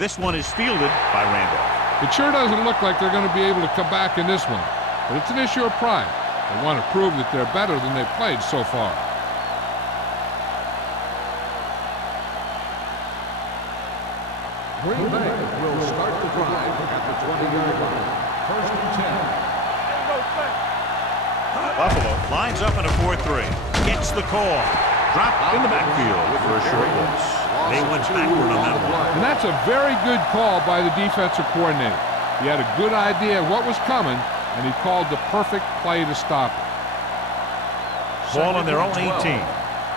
This one is fielded by Randolph. It sure doesn't look like they're going to be able to come back in this one, but it's an issue of pride. They want to prove that they're better than they've played so far. Green Bay will start the drive at the 20-yard line. First and 10. Buffalo lines up in a 4-3. Gets the call. Dropped in the backfield for a short loss. They went backward on that one. And that's a very good call by the defensive coordinator. He had a good idea of what was coming, and he called the perfect play to stop it. Ball on their own 18.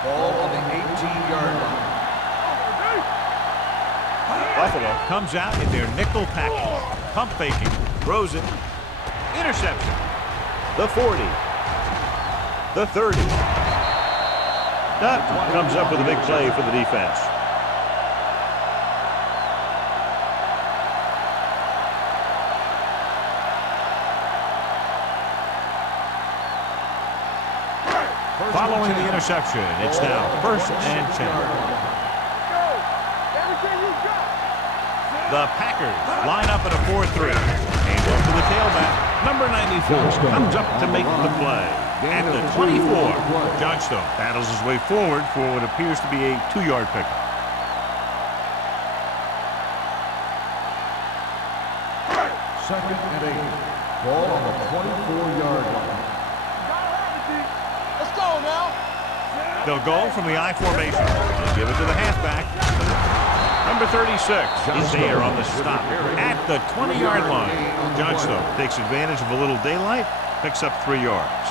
Ball on the 18-yard line. Buffalo comes out in their nickel package. Pump faking. Throws it. Interception. The 40. The 30. Duck comes up with a big play for the defense. Following the interception, it's now 1st and 10. The Packers line up in a 4-3. Hand off to the tailback. Number 94 comes up to make the play. At the 24, Johnstone battles his way forward for what appears to be a 2-yard pickup. Second and 8. Ball on the 24-yard line. Let's go now. They'll go from the I formation and give it to the halfback. Number 36 is there on the stop at the 20-yard line. Johnstone takes advantage of a little daylight, picks up 3 yards.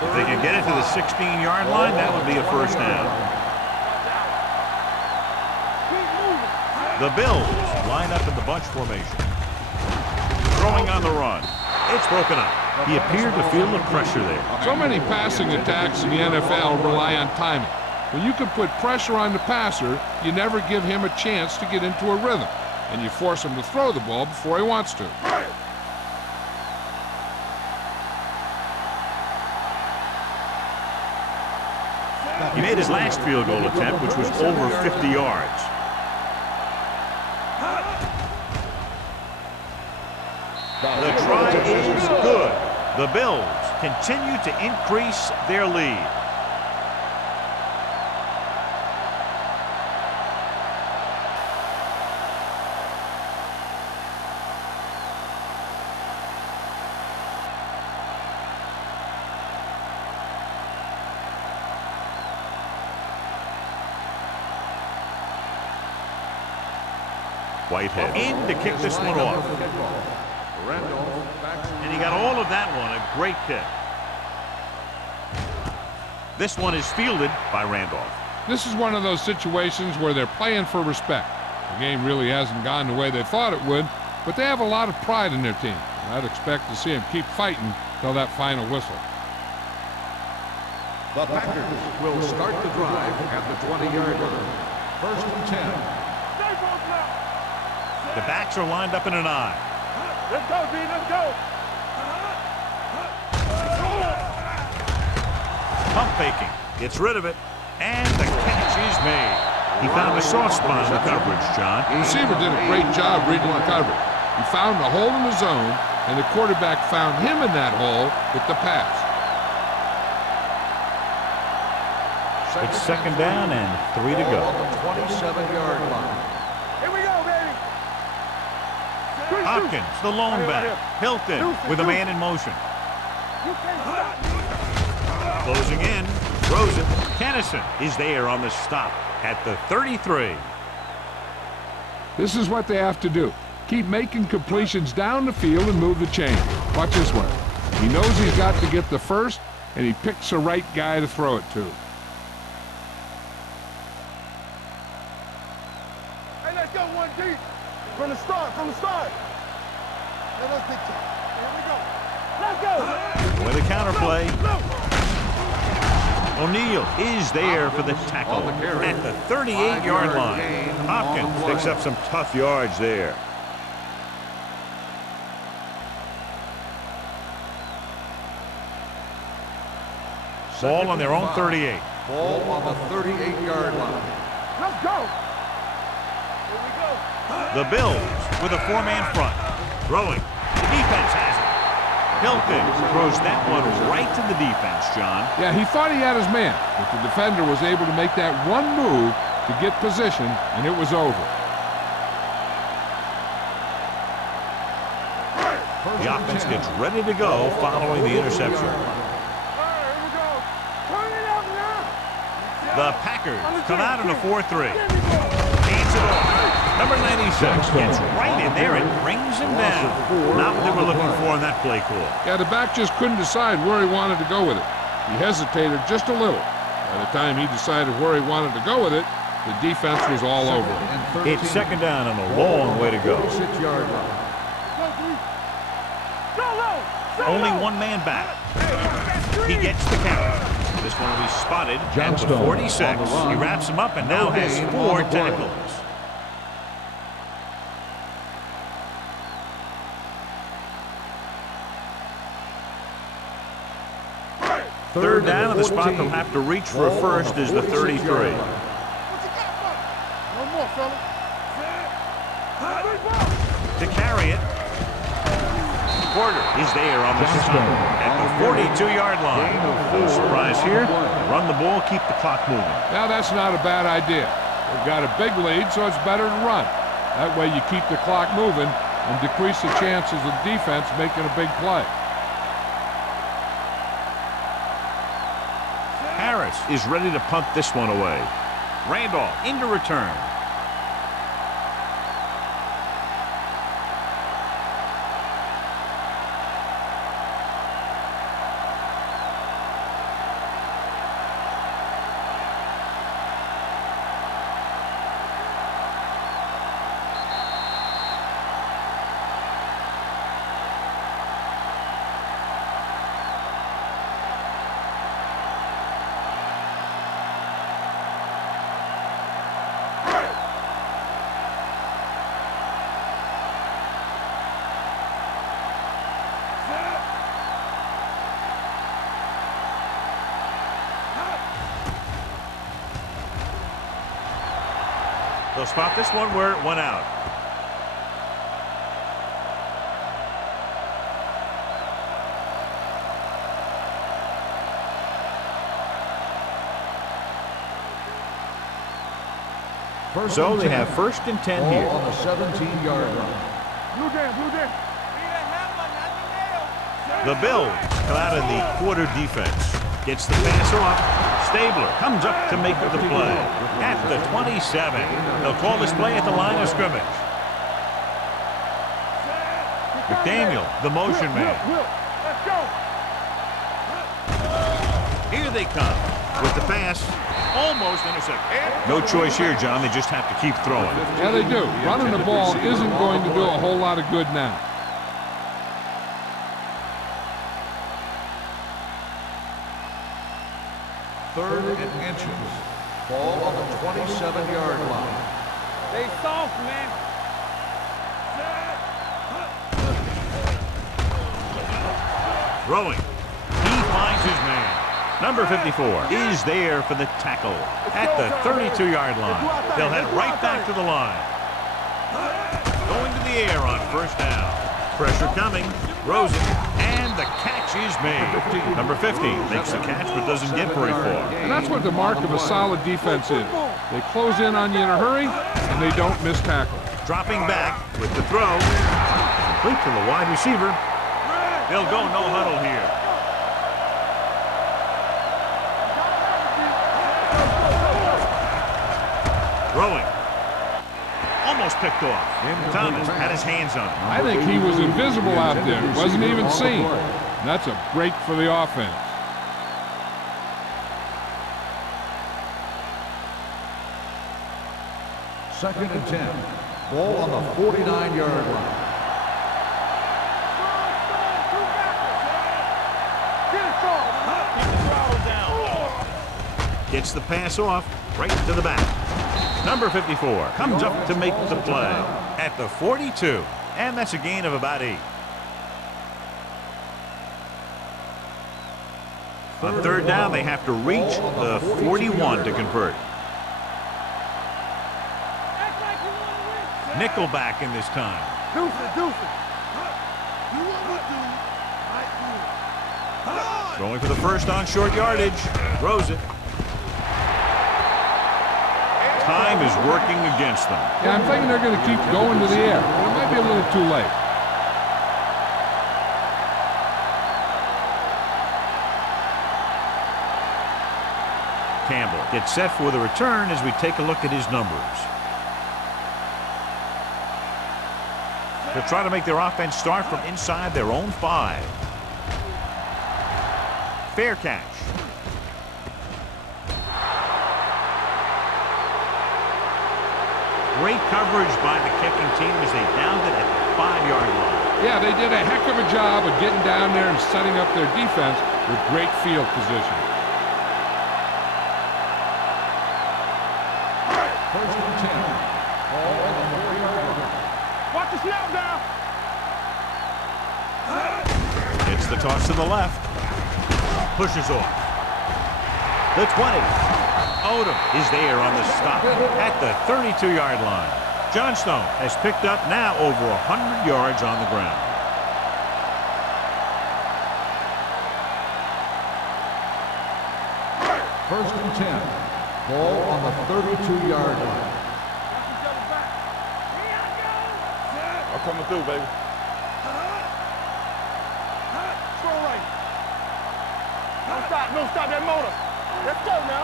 If they can get it to the 16-yard line, that would be a first down. The Bills line up in the bunch formation. Throwing on the run. It's broken up. He appeared to feel the pressure there. So many passing attacks in the NFL rely on timing. When you can put pressure on the passer, you never give him a chance to get into a rhythm, and you force him to throw the ball before he wants to. He made his last field goal attempt, which was over 50 yards. The try is good. The Bills continue to increase their lead. Whitehead in to kick this one off. And he got all of that one, a great kick. This one is fielded by Randolph. This is one of those situations where they're playing for respect. The game really hasn't gone the way they thought it would, but they have a lot of pride in their team. I'd expect to see them keep fighting till that final whistle. The Packers will start the drive at the 20-yard line. 1st and 10. The backs are lined up in an I. Let's go, D. Let's go. Pump faking. Gets rid of it. And the catch is made. He found a soft spot in the coverage, John. The receiver did a great job reading the coverage. He found a hole in the zone, and the quarterback found him in that hole with the pass. It's 2nd down and 3 to go. On the 27-yard line. Here we go, baby. Hopkins, the lone back. Hilton with a man in motion. You can't stop. Closing in. Throws it. Kennison is there on the stop at the 33. This is what they have to do. Keep making completions down the field and move the chain. Watch this one. He knows he's got to get the first, and he picks the right guy to throw it to. Hey, let's go 1 deep. From the start, Let's take time. Here we go. Let's go. With a counterplay. O'Neal is there for the tackle at the 38-yard line. Hopkins picks up some tough yards there. Ball on their own 38. Ball on the 38-yard line. Let's go. Here we go. The Bills with a 4-man front. Throwing. The defense has it. Hilton throws that one right to the defense, John. Yeah, he thought he had his man, but the defender was able to make that one move to get position, and it was over. The offense gets ready to go following the interception. All right, here we go. Turn it up now. The Packers come out in a 4-3. Hands it off. Number 96 gets right in there and brings him down. Not what they were looking for in that play call. Yeah, the back just couldn't decide where he wanted to go with it. He hesitated just a little. By the time he decided where he wanted to go with it, the defense was all over him. It's second down and a long way to go. 6-yard line. Only one man back. He gets the count. This one will be spotted at the 46. He wraps him up and now has 4 tackles. Third down, and the spot they'll have to reach for a first is the 33. One more, fella. To carry it, Porter is there on the stop at the 42-yard line. No surprise here. Run the ball, keep the clock moving. Now that's not a bad idea. They've got a big lead, so it's better to run. That way you keep the clock moving and decrease the chances of the defense making a big play. Harris is ready to punt this one away. Randolph into return. They'll spot this one where it went out. So they have first and 10 Ball here. on the 17-yard line. Blue jam, blue jam. The Bills come out in the quarter defense. Gets the pass off. Stabler comes up to make the play at the 27. They'll call this play at the line of scrimmage. McDaniel, the motion man. Let's go. Here they come with the pass. Almost intercepted. No choice here, John. They just have to keep throwing. Yeah, they do. Running the ball isn't going to do a whole lot of good now. Third and inches. Ball on the 27-yard line. Stay soft, man. Throwing. He finds his man. Number 54 is there for the tackle at the 32-yard line. They'll head right back to the line. Going to the air on first down. Pressure coming. Throws it. And the catch is made. Number 50 makes the catch but doesn't get very far. And that's what the mark of a solid defense is. They close in on you in a hurry, and they don't miss tackle. Dropping back with the throw. Complete to the wide receiver. They'll go no huddle here. Throwing. Almost picked off. Thomas had his hands on it. I think he was invisible out there. Wasn't even seen. And that's a break for the offense. Second and 10. Ball on the 49-yard line. Gets the pass off right to the back. Number 54 comes up to make the play at the 42. And that's a gain of about 8. On third down, they have to reach the 41 to convert. Nickelback in this time. Going for the first on short yardage. Throws it. Time is working against them. Yeah, I'm thinking they're going to keep going to the air. It might be a little too late. Campbell gets set for the return as we take a look at his numbers. They'll try to make their offense start from inside their own 5. Fair catch. Great coverage by the kicking team as they downed it at the 5-yard line. Yeah, they did a heck of a job of getting down there and setting up their defense with great field position. First and 10. Ball on the 4-yard line. Watch the snap down. It's the toss to the left. Pushes off. The 20. Odom is there on the stop at the 32-yard line. Johnstone has picked up now over 100 yards on the ground. First and 10. Ball on the 32-yard line. I'm coming through, baby. Strong right. No stop that motor. Let's go now.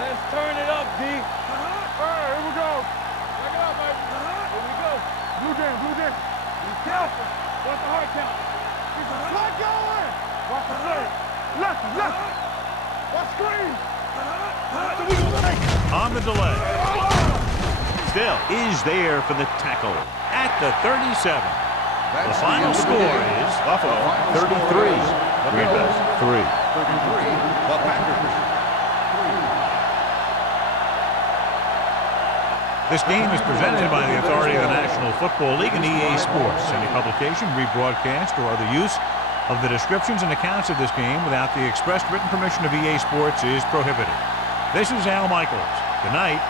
Let's turn it up, D. All right, here we go. Check it out, baby. Here we go. Blue jam. Be careful. Watch the hard count. Keep the slot going. Watch the play. Left. Watch screen. On the delay. Still is there for the tackle at the 37. The final score is Buffalo 33. Green Bay 3. 33. The Packers. This game is presented by the authority of the National Football League and EA Sports. Any publication, rebroadcast, or other use of the descriptions and accounts of this game without the express written permission of EA Sports is prohibited. This is Al Michaels. Good night.